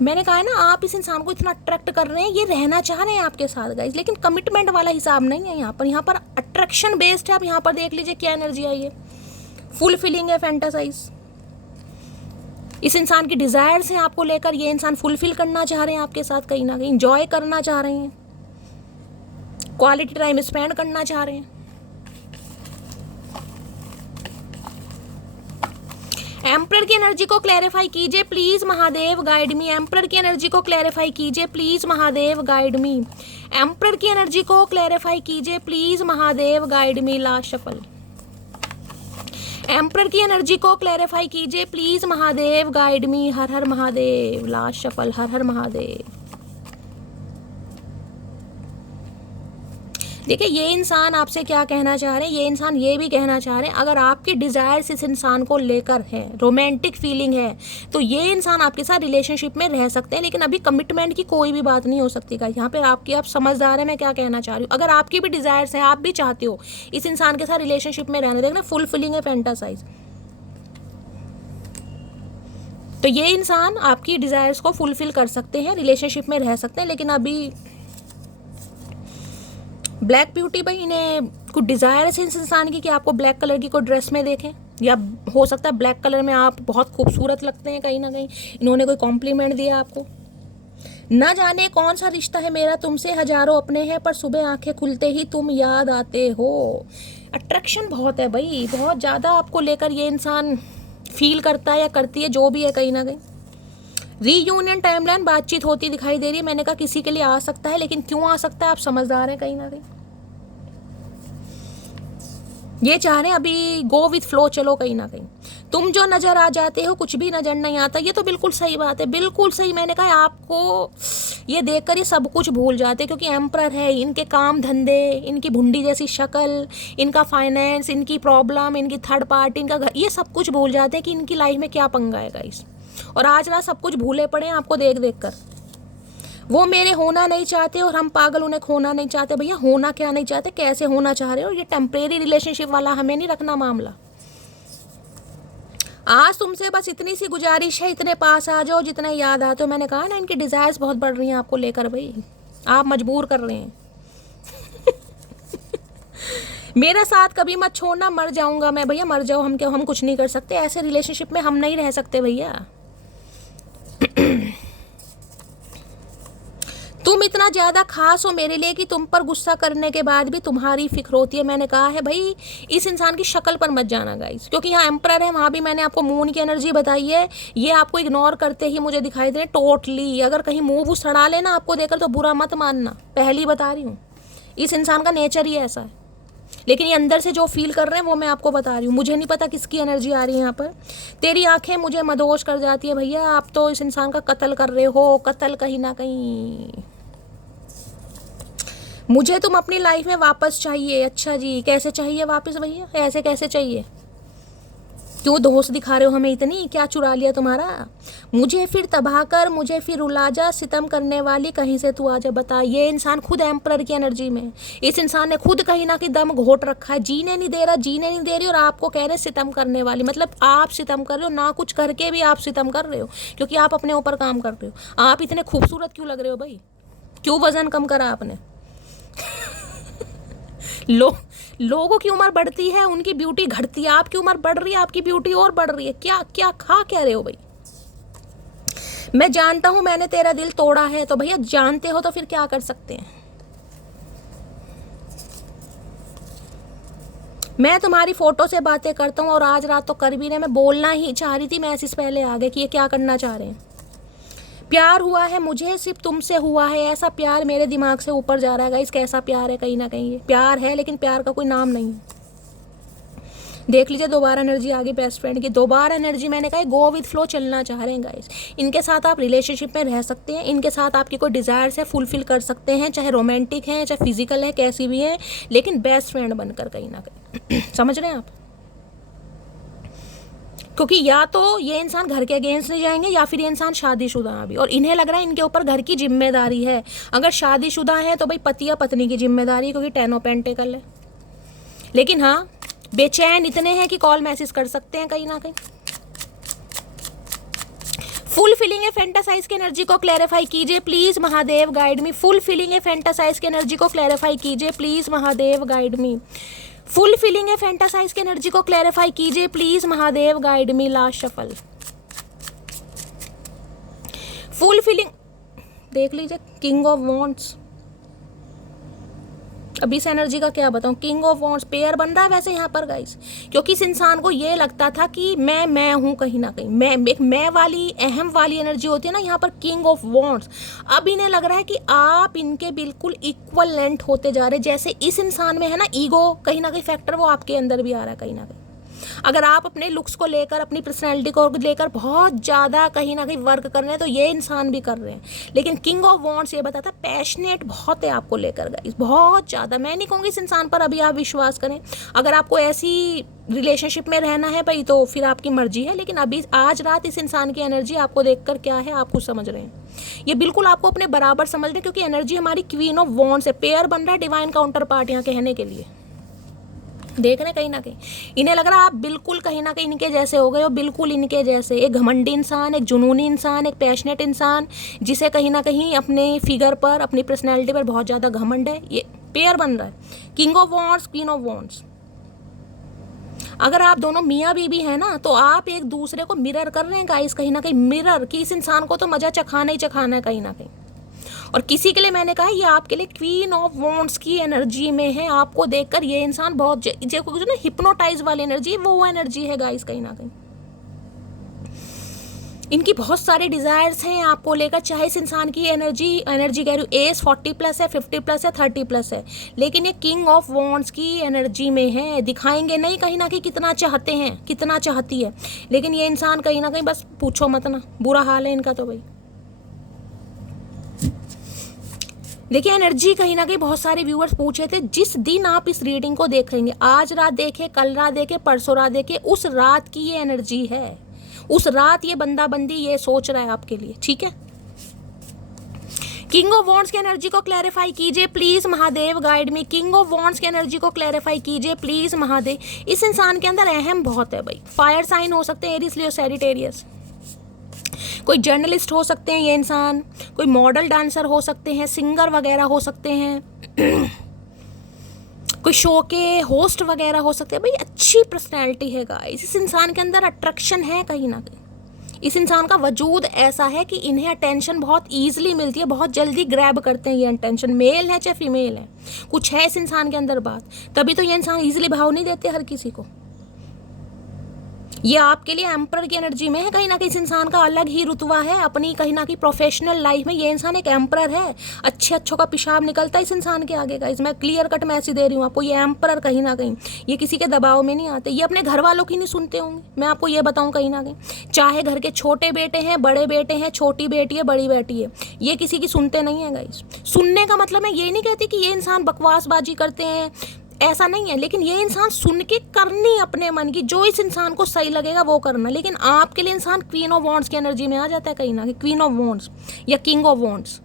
मैंने कहा है ना, आप इस इंसान को इतना अट्रैक्ट कर रहे हैं, ये रहना चाह रहे हैं आपके साथ गाइस, लेकिन कमिटमेंट वाला हिसाब नहीं है यहाँ पर। यहाँ पर अट्रैक्शन बेस्ड है। आप यहाँ पर देख लीजिए क्या एनर्जी आई है, फुल फिलिंग है फैंटासाइज। इस इंसान की डिजायर्स हैं आपको लेकर, ये इंसान फुलफिल करना चाह रहे हैं आपके साथ, कहीं ना कहीं इंजॉय करना चाह रहे हैं, क्वालिटी टाइम स्पेंड करना चाह रहे हैं। एम्परर की एनर्जी को क्लैरिफाई कीजिए please Mahadev guide me. Emperor की एनर्जी को क्लैरिफाई कीजिए please Mahadev guide me. Emperor की एनर्जी को क्लैरिफाई कीजिए please Mahadev guide me. Last shuffle. Emperor की एनर्जी को क्लैरिफाई कीजिए प्लीज महादेव गाइड मी। हर हर महादेव। Last shuffle. हर हर महादेव। देखिए ये इंसान आपसे क्या कहना चाह रहे हैं, ये इंसान ये भी कहना चाह रहे हैं अगर आपकी डिज़ायर्स इस इंसान को लेकर है, रोमांटिक फीलिंग है, तो ये इंसान आपके साथ रिलेशनशिप में रह सकते हैं, लेकिन अभी कमिटमेंट की कोई भी बात नहीं हो सकती गाइस। यहाँ पर आप समझदार हैं मैं क्या कहना चाह रही हूँ। अगर आपकी भी डिज़ायर्स हैं, आप भी चाहते हो इस इंसान के साथ रिलेशनशिप में रहने, देखना फुलफिलिंग है फैंटासाइज, तो ये इंसान आपकी डिज़ायर्स को फुलफिल कर सकते हैं, रिलेशनशिप में रह सकते हैं, लेकिन अभी ब्लैक ब्यूटी भाई इन्हें कुछ डिज़ायर है इस इंसान की कि आपको ब्लैक कलर की कोई ड्रेस में देखें, या हो सकता है ब्लैक कलर में आप बहुत खूबसूरत लगते हैं, कहीं ना कहीं इन्होंने कोई कॉम्प्लीमेंट दिया आपको। न जाने कौन सा रिश्ता है मेरा तुमसे, हजारों अपने हैं पर सुबह आंखें खुलते ही तुम याद आते हो। अट्रैक्शन बहुत है भाई, बहुत ज़्यादा आपको लेकर ये इंसान फील करता है या करती है, जो भी है कहीं ना कहीं। रीयूनियन टाइमलाइन बातचीत होती दिखाई दे रही है, मैंने कहा किसी के लिए आ सकता है, लेकिन क्यों आ सकता है आप समझदार हैं कहीं ना कहीं। ये चाह रहे हैं अभी गो विथ फ्लो, चलो कहीं ना कहीं। तुम जो नज़र आ जाते हो कुछ भी नज़र नहीं आता, ये तो बिल्कुल सही बात है, बिल्कुल सही। मैंने कहा आपको ये देखकर ये सब कुछ भूल जाते, क्योंकि एम्परर है, इनके काम धंधे, इनकी भुंडी जैसी शक्ल, इनका फाइनेंस, इनकी प्रॉब्लम, इनकी थर्ड पार्टी, इनका घर, ये सब कुछ भूल जाते हैं कि इनकी लाइफ में क्या पंगा है गाइस। और आज रात सब कुछ भूले पड़े हैं आपको देख देख कर। वो मेरे होना नहीं चाहते और हम पागल उन्हें खोना नहीं चाहते। भैया होना क्या नहीं चाहते, कैसे होना चाह रहे हो? और ये टेम्परेरी रिलेशनशिप वाला हमें नहीं रखना मामला। आज तुमसे बस इतनी सी गुजारिश है, इतने पास आ जाओ जितना याद आता। तो मैंने कहा ना इनकी डिज़ायर्स बहुत बढ़ रही हैं आपको लेकर, भाई आप मजबूर कर रहे हैं। मेरा साथ कभी मत छोड़ना, मर जाऊंगा मैं। भैया मर जाओ, हम कुछ नहीं कर सकते, ऐसे रिलेशनशिप में हम नहीं रह सकते भैया। तुम इतना ज़्यादा खास हो मेरे लिए कि तुम पर गुस्सा करने के बाद भी तुम्हारी फिक्र होती है। मैंने कहा है भाई इस इंसान की शक्ल पर मत जाना गाइस, क्योंकि यहाँ एम्परर है, वहाँ भी मैंने आपको मून की एनर्जी बताई है। ये आपको इग्नोर करते ही मुझे दिखाई दे रहे टोटली। अगर कहीं मुँह सड़ा लेना आपको देखकर तो बुरा मत मानना, पहली बता रही हूँ। इस इंसान का नेचर ही ऐसा है, लेकिन ये अंदर से जो फील कर रहे हैं वो मैं आपको बता रही हूँ। मुझे नहीं पता किसकी एनर्जी आ रही है यहाँ पर। तेरी आंखें मुझे मदहोश कर जाती है भैया, आप तो इस इंसान का कत्ल कर रहे हो, कत्ल कहीं ना कहीं। मुझे तुम अपनी लाइफ में वापस चाहिए। अच्छा जी, कैसे चाहिए वापस भैया, ऐसे कैसे चाहिए? क्यों दोस्त दिखा रहे हो हमें इतनी, क्या चुरा लिया तुम्हारा? मुझे फिर तबाह कर, मुझे फिर रुला जा, सितम करने वाली कहीं से तू आजा बता। ये इंसान खुद एम्परर की एनर्जी में, इस इंसान ने खुद कहीं ना कहीं दम घोट रखा है, जीने नहीं दे रहा, जीने नहीं दे रही, और आपको कह रहे सितम करने वाली। मतलब आप सितम कर रहे हो, ना कुछ करके भी आप सितम कर रहे हो, क्योंकि आप अपने ऊपर काम कर रहे हो। आप इतने खूबसूरत क्यों लग रहे हो भाई? क्यों वजन कम करा आपने? लोगों की उम्र बढ़ती है, उनकी ब्यूटी घटती है, आपकी उम्र बढ़ रही है, आपकी ब्यूटी और बढ़ रही है। क्या क्या खा क्या रहे हो भाई? मैं जानता हूं मैंने तेरा दिल तोड़ा है, तो भैया जानते हो तो फिर क्या कर सकते हैं? मैं तुम्हारी फोटो से बातें करता हूं, और आज रात तो कर भी रहे। मैं बोलना ही चाह रही थी, मैसेज पहले आ गए कि ये क्या करना चाह रहे हैं। प्यार हुआ है मुझे, सिर्फ तुमसे हुआ है, ऐसा प्यार मेरे दिमाग से ऊपर जा रहा है गाइस। कैसा प्यार है? कहीं ना कहीं ये प्यार है, लेकिन प्यार का कोई नाम नहीं है। देख लीजिए दोबारा एनर्जी आ गई बेस्ट फ्रेंड की। दोबारा एनर्जी, मैंने कहा गो विथ फ्लो चलना चाह रहे हैं गाइस। इनके साथ आप रिलेशनशिप में रह सकते हैं, इनके साथ आपकी कोई डिज़ायर्स है फुलफिल कर सकते हैं, चाहे रोमांटिक है चाहे फिजिकल है, कैसी भी है, लेकिन बेस्ट फ्रेंड बनकर कहीं ना कहीं। समझ रहे हैं आप? क्योंकि या तो ये इंसान घर के अगेंस्ट नहीं जाएंगे, या फिर ये इंसान शादीशुदा है अभी, और इन्हें लग रहा है इनके ऊपर घर की जिम्मेदारी है। अगर शादीशुदा है तो भाई पति या पत्नी की जिम्मेदारी है, क्योंकि 10 ऑफ पेंटिकल है। लेकिन हाँ बेचैन इतने हैं कि कॉल मैसेज कर सकते हैं कहीं ना कहीं। फुल फीलिंग है फैंटासाइज की एनर्जी को क्लैरिफाई कीजिए please Mahadev, guide me. Full feeling है फैंटासाइज की एनर्जी को क्लैरिफाई कीजिए please Mahadev, guide me. Full feeling है फैंटासाइज की एनर्जी को क्लैरिफाई कीजिए please Mahadev, guide me. Last shuffle. Full feeling देख लीजिए, किंग ऑफ वॉन्ड्स। अभी इस एनर्जी का क्या बताऊं, किंग ऑफ वॉन्ड्स पेयर बन रहा है वैसे यहाँ पर गाइस, क्योंकि इस इंसान को ये लगता था कि मैं हूँ कहीं ना कहीं। मैं वाली अहम वाली एनर्जी होती है ना यहाँ पर, किंग ऑफ वॉन्ड्स। अब इन्हें लग रहा है कि आप इनके बिल्कुल इक्वलेंट होते जा रहे हैं। जैसे इस इंसान में है ना ईगो कहीं ना कहीं फैक्टर, वो आपके अंदर भी आ रहा है कहीं ना कहीं। अगर आप अपने लुक्स को लेकर, अपनी पर्सनैलिटी को लेकर बहुत ज़्यादा कहीं ना कहीं वर्क कर रहे हैं तो ये इंसान भी कर रहे हैं। लेकिन किंग ऑफ वॉन्ड्स ये बताता है पैशनेट बहुत है आपको लेकर गाइस, बहुत ज़्यादा। मैं नहीं कहूँगी इस इंसान पर अभी आप विश्वास करें, अगर आपको ऐसी रिलेशनशिप में रहना है भाई तो फिर आपकी मर्जी है, लेकिन अभी आज रात इस इंसान की एनर्जी आपको देखकर क्या है आप खुद समझ रहे हैं। ये बिल्कुल आपको अपने बराबर समझ रहे हैं, क्योंकि एनर्जी हमारी क्वीन ऑफ वॉन्ड्स है, पेयर बन रहा है डिवाइन काउंटर पार्ट यहाँ कहने के लिए। देख रहे कहीं ना कहीं इन्हें लग रहा है आप बिल्कुल कहीं ना कहीं इनके जैसे हो गए हो, बिल्कुल इनके जैसे। एक घमंडी इंसान, एक जुनूनी इंसान, एक पैशनेट इंसान जिसे कहीं ना कहीं अपने फिगर पर, अपनी पर्सनैलिटी पर बहुत ज़्यादा घमंड है, ये पेयर बन रहा है king of wands, queen of wands. अगर आप दोनों मियाँ बीवी हैं ना तो आप एक दूसरे को मिरर कर रहे हैं गाइस, कहीं ना कहीं मिरर, कि इस इंसान को तो मजा चखाना ही चखाना है कहीं ना कहीं। और किसी के लिए मैंने कहा ये आपके लिए क्वीन ऑफ वॉन्ड्स की एनर्जी में है, आपको देखकर ये इंसान बहुत जो ना हिप्नोटाइज वाली एनर्जी है वो एनर्जी है गाइस कहीं ना कहीं। इनकी बहुत सारे डिज़ायर्स हैं आपको लेकर, चाहे इस इंसान की एनर्जी कह रही हूँ एज 40+ है, 50+ है, 30+ है, लेकिन ये किंग ऑफ वॉन्ड्स की एनर्जी में है। दिखाएंगे नहीं कहीं ना कहीं कितना चाहते हैं, कितना चाहती है, लेकिन ये इंसान कहीं ना कहीं बस पूछो मत ना, बुरा हाल है इनका तो भाई। देखिए एनर्जी कहीं ना कहीं बहुत सारे व्यूअर्स पूछे थे, जिस दिन आप इस रीडिंग को देखेंगे, आज रात देखे, कल रात देखे, परसों रात देखे, उस रात की ये एनर्जी है, उस रात ये बंदा बंदी ये सोच रहा है आपके लिए, ठीक है। किंग ऑफ वॉन्ड्स की एनर्जी को क्लैरिफाई कीजिए please Mahadev, guide me. King of wands की एनर्जी को क्लैरिफाई कीजिए प्लीज महादेव। इस इंसान के अंदर अहम बहुत है भाई, फायर साइन हो सकते हैं एरीज, लियो, सैजिटेरियस, कोई जर्नलिस्ट हो सकते हैं ये इंसान, कोई मॉडल डांसर हो सकते हैं, सिंगर वगैरह हो सकते हैं, कोई शो के होस्ट वगैरह हो सकते हैं। भाई अच्छी पर्सनैलिटी है गाइस, इस इंसान के अंदर अट्रैक्शन है कहीं ना कहीं। इस इंसान का वजूद ऐसा है कि इन्हें अटेंशन बहुत ईजिली मिलती है, बहुत जल्दी ग्रैब करते हैं ये अटेंशन, मेल है चाहे फीमेल है, कुछ है इस इंसान के अंदर बात, तभी तो ये इंसान ईजिली भाव नहीं देते हर किसी को। ये आपके लिए एम्परर की एनर्जी में है, कहीं ना कहीं इस इंसान का अलग ही रुतबा है अपनी कहीं ना कहीं प्रोफेशनल लाइफ में, ये इंसान एक एम्परर है, अच्छों का पेशाब निकलता है इस इंसान के आगे गाइस, मैं क्लियर कट मैसेज दे रही हूँ आपको, ये एम्परर कहीं ना कहीं, ये किसी के दबाव में नहीं आते, ये अपने घर वालों की नहीं सुनते होंगे, मैं आपको ये बताऊँ कहीं ना कहीं, चाहे घर के छोटे बेटे हैं, बड़े बेटे हैं, छोटी बेटी है, बड़ी बेटी है, ये किसी की सुनते नहीं है गाइस। सुनने का मतलब मैं ये नहीं कहती कि ये इंसान बकवासबाजी करते हैं, ऐसा नहीं है, लेकिन ये इंसान सुन के करनी अपने मन की, जो इस इंसान को सही लगेगा वो करना। लेकिन आपके लिए इंसान क्वीन ऑफ वॉन्ड्स की एनर्जी में आ जाता है कहीं ना कहीं, क्वीन ऑफ वॉन्ड्स या किंग ऑफ वॉन्ड्स।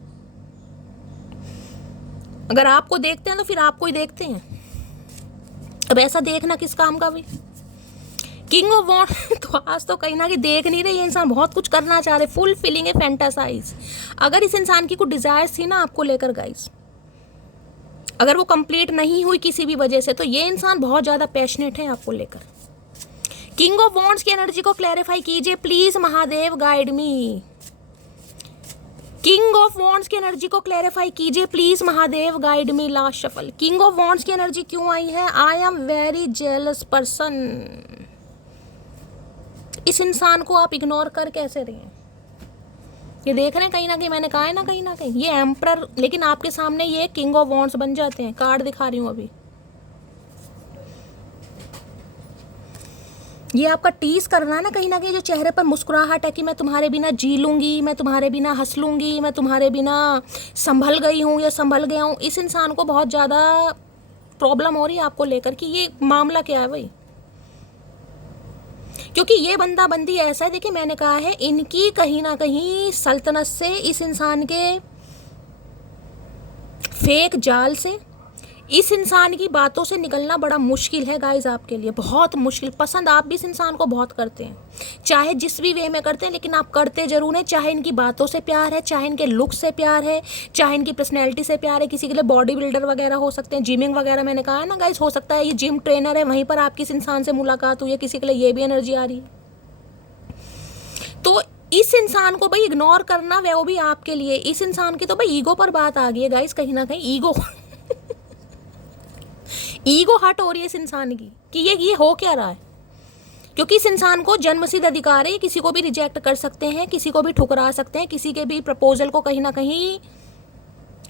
अगर आपको देखते हैं तो फिर आपको ही देखते हैं, अब ऐसा देखना किस काम का भी। किंग ऑफ वॉन्ड तो आज तो कहीं ना कहीं देख नहीं रहे, ये इंसान बहुत कुछ करना चाह रहे, फुल फीलिंग है, फैंटासाइज। अगर इस इंसान की कुछ डिजायर्स थी ना आपको लेकर गाइस, अगर वो कंप्लीट नहीं हुई किसी भी वजह से, तो ये इंसान बहुत ज़्यादा पैशनेट है आपको लेकर। किंग ऑफ वॉन्ड्स की एनर्जी को क्लैरिफाई कीजिए please Mahadev, guide me. King of wands की एनर्जी को क्लैरिफाई कीजिए please Mahadev, guide me. Last shuffle, king of wands की एनर्जी क्यों आई है? I am very jealous person. इस इंसान को आप इग्नोर कर कैसे रहे हैं? ये देख रहे हैं कहीं ना कहीं, मैंने कहा है ना कहीं ना कहीं ये एम्परर, लेकिन आपके सामने ये किंग ऑफ वॉन्ड्स बन जाते हैं। कार्ड दिखा रही हूँ अभी, ये आपका टीज करना है ना कहीं ना कहीं, जो चेहरे पर मुस्कुराहट है कि मैं तुम्हारे बिना जी लूंगी, मैं तुम्हारे बिना हंस लूंगी, मैं तुम्हारे बिना संभल गई हूँ या संभल गया हूँ। इस इंसान को बहुत ज़्यादा प्रॉब्लम हो रही है आपको लेकर कि ये मामला क्या है भाई, क्योंकि ये बंदा बंदी ऐसा है। देखिए मैंने कहा है इनकी कहीं ना कहीं सल्तनत से, इस इंसान के फेक जाल से, इस इंसान की बातों से निकलना बड़ा मुश्किल है गाइज आपके लिए, बहुत मुश्किल। पसंद आप भी इस इंसान को बहुत करते हैं, चाहे जिस भी वे में करते हैं, लेकिन आप करते जरूर हैं। चाहे इनकी बातों से प्यार है, चाहे इनके लुक से प्यार है, चाहे इनकी पर्सनैलिटी से प्यार है। किसी के लिए बॉडी बिल्डर वगैरह हो सकते हैं, जिमिंग वगैरह, मैंने कहा है ना गाइज, हो सकता है ये जिम ट्रेनर है, वहीं पर आपकी इस इंसान से मुलाकात हुई है, किसी के लिए ये भी एनर्जी आ रही है। तो इस इंसान को भाई इग्नोर करना, वो भी आपके लिए। इस इंसान की तो भाई ईगो पर बात आ गई है गाइज, कहीं ना कहीं ईगो ईगो हट हो रही है इस इंसान की कि ये हो क्या रहा है, क्योंकि इस इंसान को जन्मसिद्ध अधिकार है, ये किसी को भी रिजेक्ट कर सकते हैं, किसी को भी ठुकरा सकते हैं, किसी के भी प्रपोजल को कहीं ना कहीं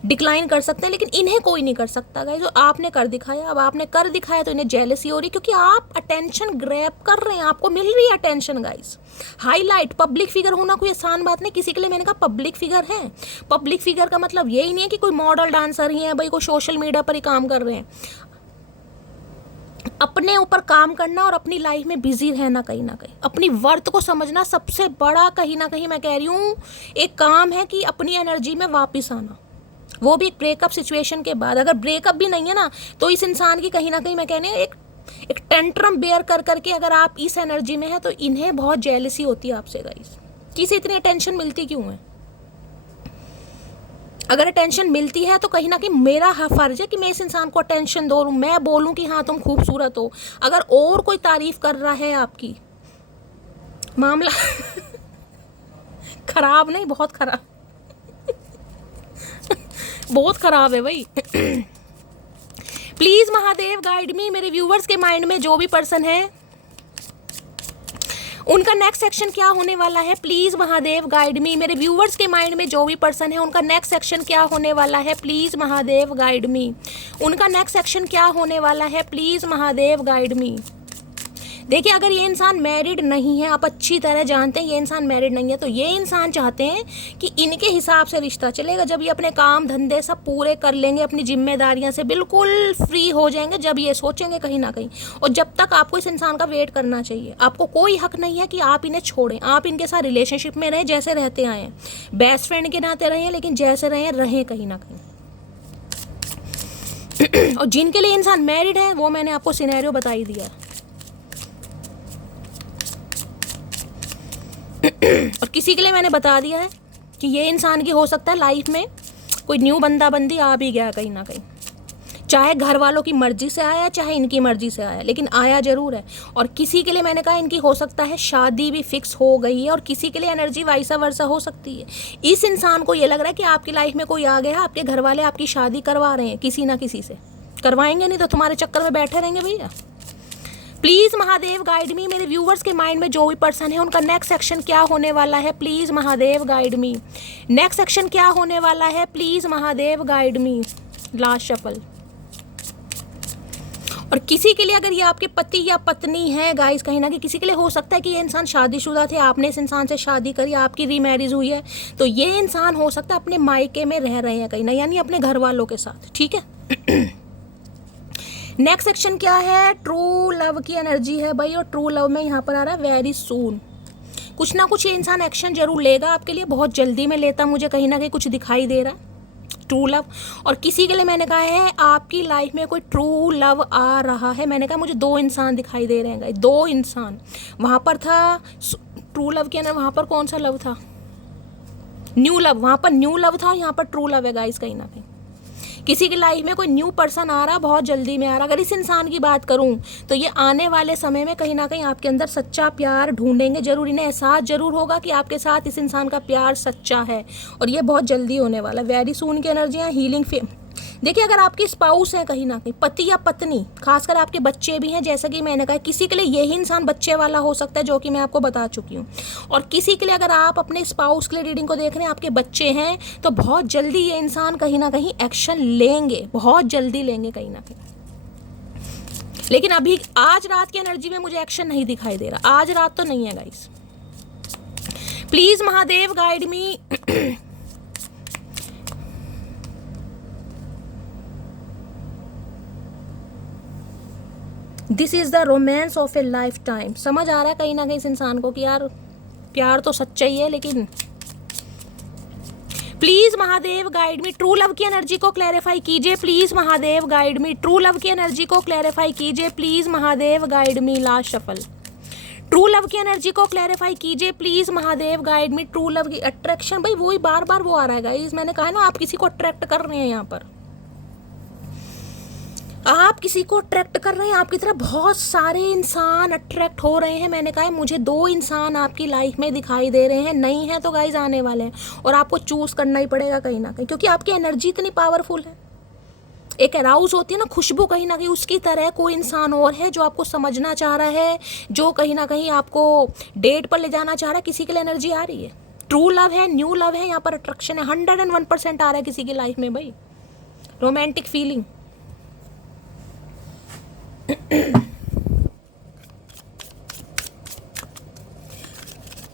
डिक्लाइन कर सकते हैं, लेकिन इन्हें कोई नहीं कर सकता गाइस। जो आपने कर दिखाया, अब आपने कर दिखाया तो इन्हें जेलसी हो रही, क्योंकि आप अटेंशन ग्रैब कर रहे हैं, आपको मिल रही है attention guys. Highlight, public figure होना कोई आसान बात नहीं किसी के लिए। मैंने कहा पब्लिक फिगर है, पब्लिक फिगर का मतलब यही नहीं है कि कोई मॉडल डांसर ही है भाई, कोई सोशल मीडिया पर ही काम कर रहे हैं। अपने ऊपर काम करना और अपनी लाइफ में बिजी रहना, कहीं ना कहीं अपनी वर्थ को समझना सबसे बड़ा, कहीं ना कहीं मैं कह रही हूँ, एक काम है कि अपनी एनर्जी में वापस आना, वो भी एक ब्रेकअप सिचुएशन के बाद। अगर ब्रेकअप भी नहीं है ना, तो इस इंसान की कहीं ना कहीं मैं कहने एक टेंट्रम बेयर कर करके अगर आप इस एनर्जी में हैं तो इन्हें बहुत जेलसी होती है आपसे गाइस। किसे इतनी अटेंशन मिलती क्यों है? अगर अटेंशन मिलती है तो कहीं ना कहीं मेरा फर्ज है कि मैं इस इंसान को अटेंशन दूँ, मैं बोलूँ कि हाँ तुम खूबसूरत हो। अगर और कोई तारीफ कर रहा है आपकी, मामला खराब नहीं, बहुत खराब बहुत खराब है भाई। प्लीज महादेव गाइड मी, मेरे व्यूवर्स के माइंड में जो भी पर्सन है उनका नेक्स्ट सेक्शन क्या होने वाला है, प्लीज महादेव गाइड मी। मेरे व्यूवर्स के माइंड में जो भी पर्सन है उनका नेक्स्ट सेक्शन क्या होने वाला है, प्लीज महादेव गाइड मी। उनका नेक्स्ट सेक्शन क्या होने वाला है, प्लीज महादेव गाइड मी। देखिए, अगर ये इंसान मैरिड नहीं है, आप अच्छी तरह जानते हैं ये इंसान मैरिड नहीं है, तो ये इंसान चाहते हैं कि इनके हिसाब से रिश्ता चलेगा जब ये अपने काम धंधे सब पूरे कर लेंगे, अपनी जिम्मेदारियां से बिल्कुल फ्री हो जाएंगे, जब ये सोचेंगे कहीं ना कहीं। और जब तक आपको इस इंसान का वेट करना चाहिए। आपको कोई हक नहीं है कि आप इन्हें छोड़ें, आप इनके साथ रिलेशनशिप में रहें, जैसे रहते आए हैं, बेस्ट फ्रेंड के नाते रहें, लेकिन जैसे रहें कहीं ना कहीं। और जिनके लिए इंसान मैरिड है वो मैंने आपको सिनेरियो बता ही दिया है। और किसी के लिए मैंने बता दिया है कि ये इंसान की हो सकता है लाइफ में कोई न्यू बंदा बंदी आ भी गया कहीं ना कहीं, चाहे घर वालों की मर्जी से आया चाहे इनकी मर्जी से आया, लेकिन आया जरूर है। और किसी के लिए मैंने कहा इनकी हो सकता है शादी भी फिक्स हो गई है, और किसी के लिए एनर्जी वाइसा वर्सा हो सकती है। इस इंसान को ये लग रहा है कि आपकी लाइफ में कोई आ गया, आपके घर वाले आपकी शादी करवा रहे हैं, किसी ना किसी से करवाएंगे, नहीं तो तुम्हारे चक्कर में बैठे रहेंगे भैया। प्लीज महादेव गाइड मी, मेरे व्यूवर्स के माइंड में जो भी पर्सन है उनका नेक्स्ट सेक्शन क्या होने वाला है, please Mahadev guide me. Next section क्या होने वाला है, please Mahadev guide me. Last shuffle. और किसी के लिए अगर ये आपके पति या पत्नी है गाइस, कहीं ना कहीं किसी के लिए हो सकता है कि ये इंसान शादीशुदा थे, आपने इस इंसान से शादी करी, आपकी रीमैरिज हुई है, तो ये इंसान हो सकता है अपने मायके में रह रहे हैं कहीं ना, यानी अपने घर वालों के साथ, ठीक है। नेक्स्ट सेक्शन क्या है, ट्रू लव की एनर्जी है भाई, और ट्रू लव में यहाँ पर आ रहा है वेरी सून। कुछ ना कुछ ये इंसान एक्शन जरूर लेगा आपके लिए, बहुत जल्दी में लेता मुझे कहीं ना कहीं कुछ दिखाई दे रहा है ट्रू लव। और किसी के लिए मैंने कहा है आपकी लाइफ में कोई ट्रू लव आ रहा है। मैंने कहा मुझे 2 इंसान दिखाई दे रहे हैं, 2 इंसान। वहाँ पर था ट्रू लव के अंदर, वहाँ पर कौन सा लव था, न्यू लव, वहाँ पर न्यू लव था, यहाँ पर ट्रू लव है गाइस। कहीं ना कहीं किसी की लाइफ में कोई न्यू पर्सन आ रहा, बहुत जल्दी में आ रहा। अगर इस इंसान की बात करूं तो ये आने वाले समय में कहीं ना कहीं आपके अंदर सच्चा प्यार ढूंढेंगे जरूर, इन्हें एहसास जरूर होगा कि आपके साथ इस इंसान का प्यार सच्चा है, और ये बहुत जल्दी होने वाला। वेरी सून की एनर्जियाँ, हीलिंग फेम। देखिए, अगर आपकी स्पाउस है कहीं ना कहीं, पति या पत्नी, खासकर आपके बच्चे भी हैं, जैसा कि मैंने कहा, किसी के लिए यही इंसान बच्चे वाला हो सकता है, जो कि मैं आपको बता चुकी हूँ। और किसी के लिए अगर आप अपने स्पाउस के लिए रीडिंग को देख रहे हैं, आपके बच्चे हैं, तो बहुत जल्दी ये इंसान कहीं ना कहीं एक्शन लेंगे, बहुत जल्दी लेंगे कहीं ना कहीं। लेकिन अभी आज रात की एनर्जी में मुझे एक्शन नहीं दिखाई दे रहा, आज रात तो नहीं है guys. Please Mahadev guide me. This is the romance of A life time. समझ आ रहा है कहीं ना कहीं इस इंसान को कि यार प्यार तो सच्चा ही है, लेकिन please Mahadev guide me. True love की एनर्जी को क्लैरिफाई कीजिए, please Mahadev guide me. True love की एनर्जी को क्लैरिफाई कीजिए, please Mahadev guide me. Last shuffle. True love की एनर्जी को क्लैरिफाई कीजिए, please Mahadev guide me. True love की अट्रैक्शन, भाई वही बार बार वो आ रहा है गाइस। मैंने कहा ना, आप किसी को अट्रैक्ट कर रहे हैं, यहाँ पर आप किसी को अट्रैक्ट कर रहे हैं, आपकी तरफ बहुत सारे इंसान अट्रैक्ट हो रहे हैं। मैंने कहा है मुझे 2 इंसान आपकी लाइफ में दिखाई दे रहे हैं, नहीं है तो गाइस आने वाले हैं, और आपको चूज करना ही पड़ेगा कहीं ना कहीं, क्योंकि आपकी एनर्जी इतनी पावरफुल है। एक अराउज होती है ना खुशबू, कहीं ना कहीं उसकी तरह कोई इंसान और है जो आपको समझना चाह रहा है, जो कहीं ना कहीं आपको डेट पर ले जाना चाह रहा है। किसी के लिए एनर्जी आ रही है, ट्रू लव है, न्यू लव है, यहाँ पर अट्रैक्शन है, 101% आ रहा है किसी की लाइफ में भाई, romantic feeling.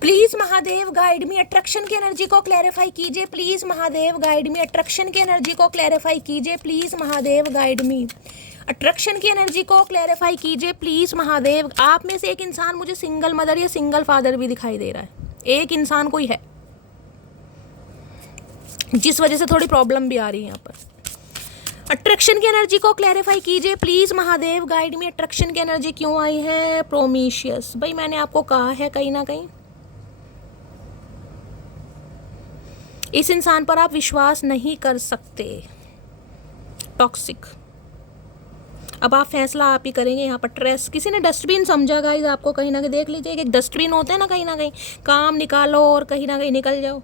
Please Mahadev guide me, attraction की एनर्जी को क्लैरिफाई कीजिए please Mahadev guide me, attraction की एनर्जी को क्लैरिफाई कीजिए please Mahadev guide me, attraction की एनर्जी को क्लैरिफाई कीजिए प्लीज महादेव। आप में से एक इंसान मुझे सिंगल मदर या सिंगल फादर भी दिखाई दे रहा है, एक इंसान कोई है जिस वजह से थोड़ी प्रॉब्लम भी आ रही है यहाँ पर। अट्रैक्शन की एनर्जी को क्लैरिफाई कीजिए please Mahadev guide me, attraction की एनर्जी क्यों आई है प्रोमिशियस। भाई मैंने आपको कहा है कहीं ना कहीं इस इंसान पर आप विश्वास नहीं कर सकते, टॉक्सिक। अब आप फैसला आप ही करेंगे यहाँ पर। ट्रेस, किसी ने डस्टबिन समझा गाइस आपको, कहीं ना कहीं देख लीजिए एक डस्टबिन होता है ना, कहीं ना कहीं काम निकालो और कहीं ना कहीं निकल जाओ,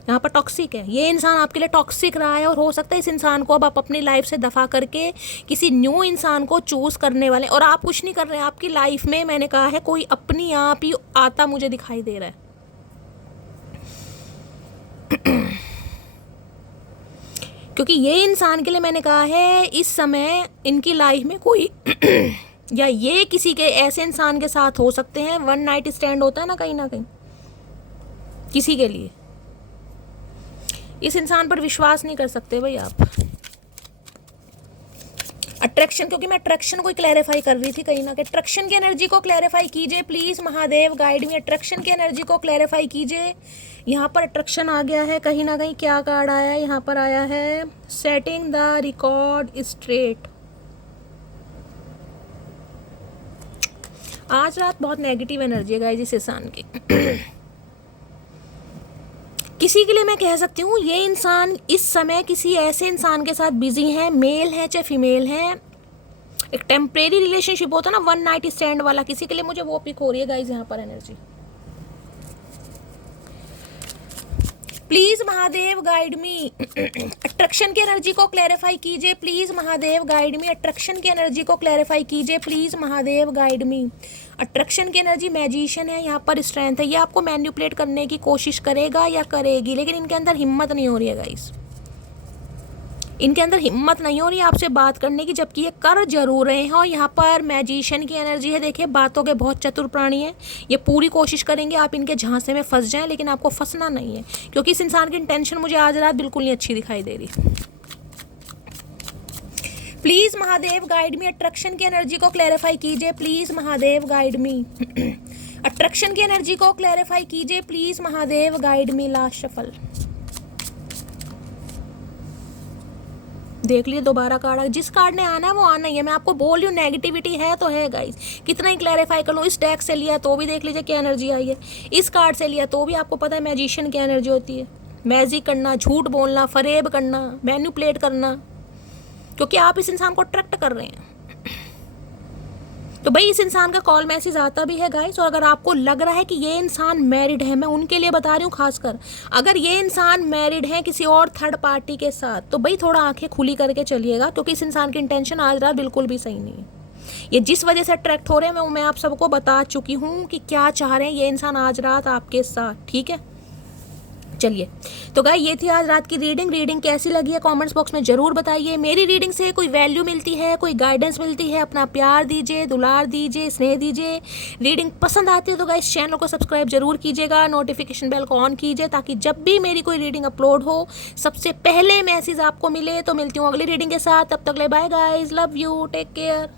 यहाँ पर टॉक्सिक है। ये इंसान आपके लिए टॉक्सिक रहा है और हो सकता है इस इंसान को अब आप अपनी लाइफ से दफा करके किसी न्यू इंसान को चूज करने वाले, और आप कुछ नहीं कर रहे हैं आपकी लाइफ में। मैंने कहा है कोई अपनी आप ही आता मुझे दिखाई दे रहा है। क्योंकि ये इंसान के लिए मैंने कहा है इस समय इनकी लाइफ में कोई या ये किसी के ऐसे इंसान के साथ हो सकते हैं, वन नाइट स्टैंड होता है ना कहीं किसी के लिए। इस इंसान पर विश्वास नहीं कर सकते भाई आप। अट्रैक्शन, क्योंकि मैं अट्रैक्शन को क्लैरिफाई कर रही थी कहीं ना कहीं। अट्रैक्शन की एनर्जी को क्लैरिफाई कीजिए please Mahadev guide me, attraction की एनर्जी को क्लैरिफाई कीजिए। यहाँ पर अट्रैक्शन आ गया है कहीं ना कहीं, क्या कार्ड आया है यहाँ पर, आया है सेटिंग द रिकॉर्ड स्ट्रेट। आज रात बहुत नेगेटिव एनर्जी है गाइस इस इंसान की। किसी के लिए मैं कह सकती हूँ ये इंसान इस समय किसी ऐसे इंसान के साथ बिजी है, मेल है चाहे फीमेल है, एक टेम्परेरी रिलेशनशिप होता है ना, वन नाइट स्टैंड वाला, किसी के लिए मुझे वो पिक हो रही है गाइस यहाँ पर energy. Please Mahadev guide me, attraction की एनर्जी को क्लैरिफाई कीजिए please Mahadev guide me, attraction की एनर्जी को क्लैरिफाई कीजिए please Mahadev guide me. Attraction की एनर्जी मैजिशियन है, यहाँ पर स्ट्रेंथ है, ये आपको मैनिपुलेट करने की कोशिश करेगा या करेगी, लेकिन इनके अंदर हिम्मत नहीं हो रही है गाइस, इनके अंदर हिम्मत नहीं हो रही है आपसे बात करने की, जबकि ये कर जरूर रहे हैं। और यहाँ पर मैजिशियन की एनर्जी है, देखिए बातों के बहुत चतुर प्राणी हैं, ये पूरी कोशिश करेंगे आप इनके झांसे में फंस जाएं, लेकिन आपको फंसना नहीं है, क्योंकि इस इंसान की इंटेंशन मुझे आज रात बिल्कुल नहीं अच्छी दिखाई दे रही। Please Mahadev guide me, attraction की एनर्जी को क्लैरिफाई कीजिए please Mahadev guide me, attraction की एनर्जी को क्लैरिफाई कीजिए please Mahadev guide me. Last shuffle देख लिए, दोबारा कार्ड, जिस कार्ड ने आना है वो आना ही है। मैं आपको बोल रही हूँ नेगेटिविटी है तो है गाइस, कितना ही क्लैरिफाई कर लो। इस डेक से लिया तो भी देख लीजिए क्या एनर्जी आई है, इस कार्ड से लिया तो भी आपको पता है मैजिशियन क्या एनर्जी होती है, मैजिक करना, झूठ बोलना, फरेब करना, मैनिपुलेट करना, क्योंकि आप इस इंसान को अट्रैक्ट कर रहे हैं। तो भाई इस इंसान का कॉल मैसेज आता भी है गाइस, और अगर आपको लग रहा है कि ये इंसान मैरिड है, मैं उनके लिए बता रही हूँ खासकर, अगर ये इंसान मैरिड है किसी और थर्ड पार्टी के साथ, तो भाई थोड़ा आंखें खुली करके चलिएगा, क्योंकि इस इंसान की इंटेंशन आज रात बिल्कुल भी सही नहीं है। ये जिस वजह से अट्रैक्ट हो रहे हैं मैं आप सबको बता चुकी हूँ कि क्या चाह रहे हैं ये इंसान आज रात आपके साथ, ठीक है। चलिए तो गाइस ये थी आज रात की रीडिंग कैसी लगी है कमेंट्स बॉक्स में जरूर बताइए। मेरी रीडिंग से कोई वैल्यू मिलती है, कोई गाइडेंस मिलती है, अपना प्यार दीजिए, दुलार दीजिए, स्नेह दीजिए। रीडिंग पसंद आती है तो गाइस चैनल को सब्सक्राइब जरूर कीजिएगा, नोटिफिकेशन बेल को ऑन कीजिए, ताकि जब भी मेरी कोई रीडिंग अपलोड हो सबसे पहले मैसेज आपको मिले। तो मिलती हूँ अगली रीडिंग के साथ, तब तक ले bye guys, love you, take care.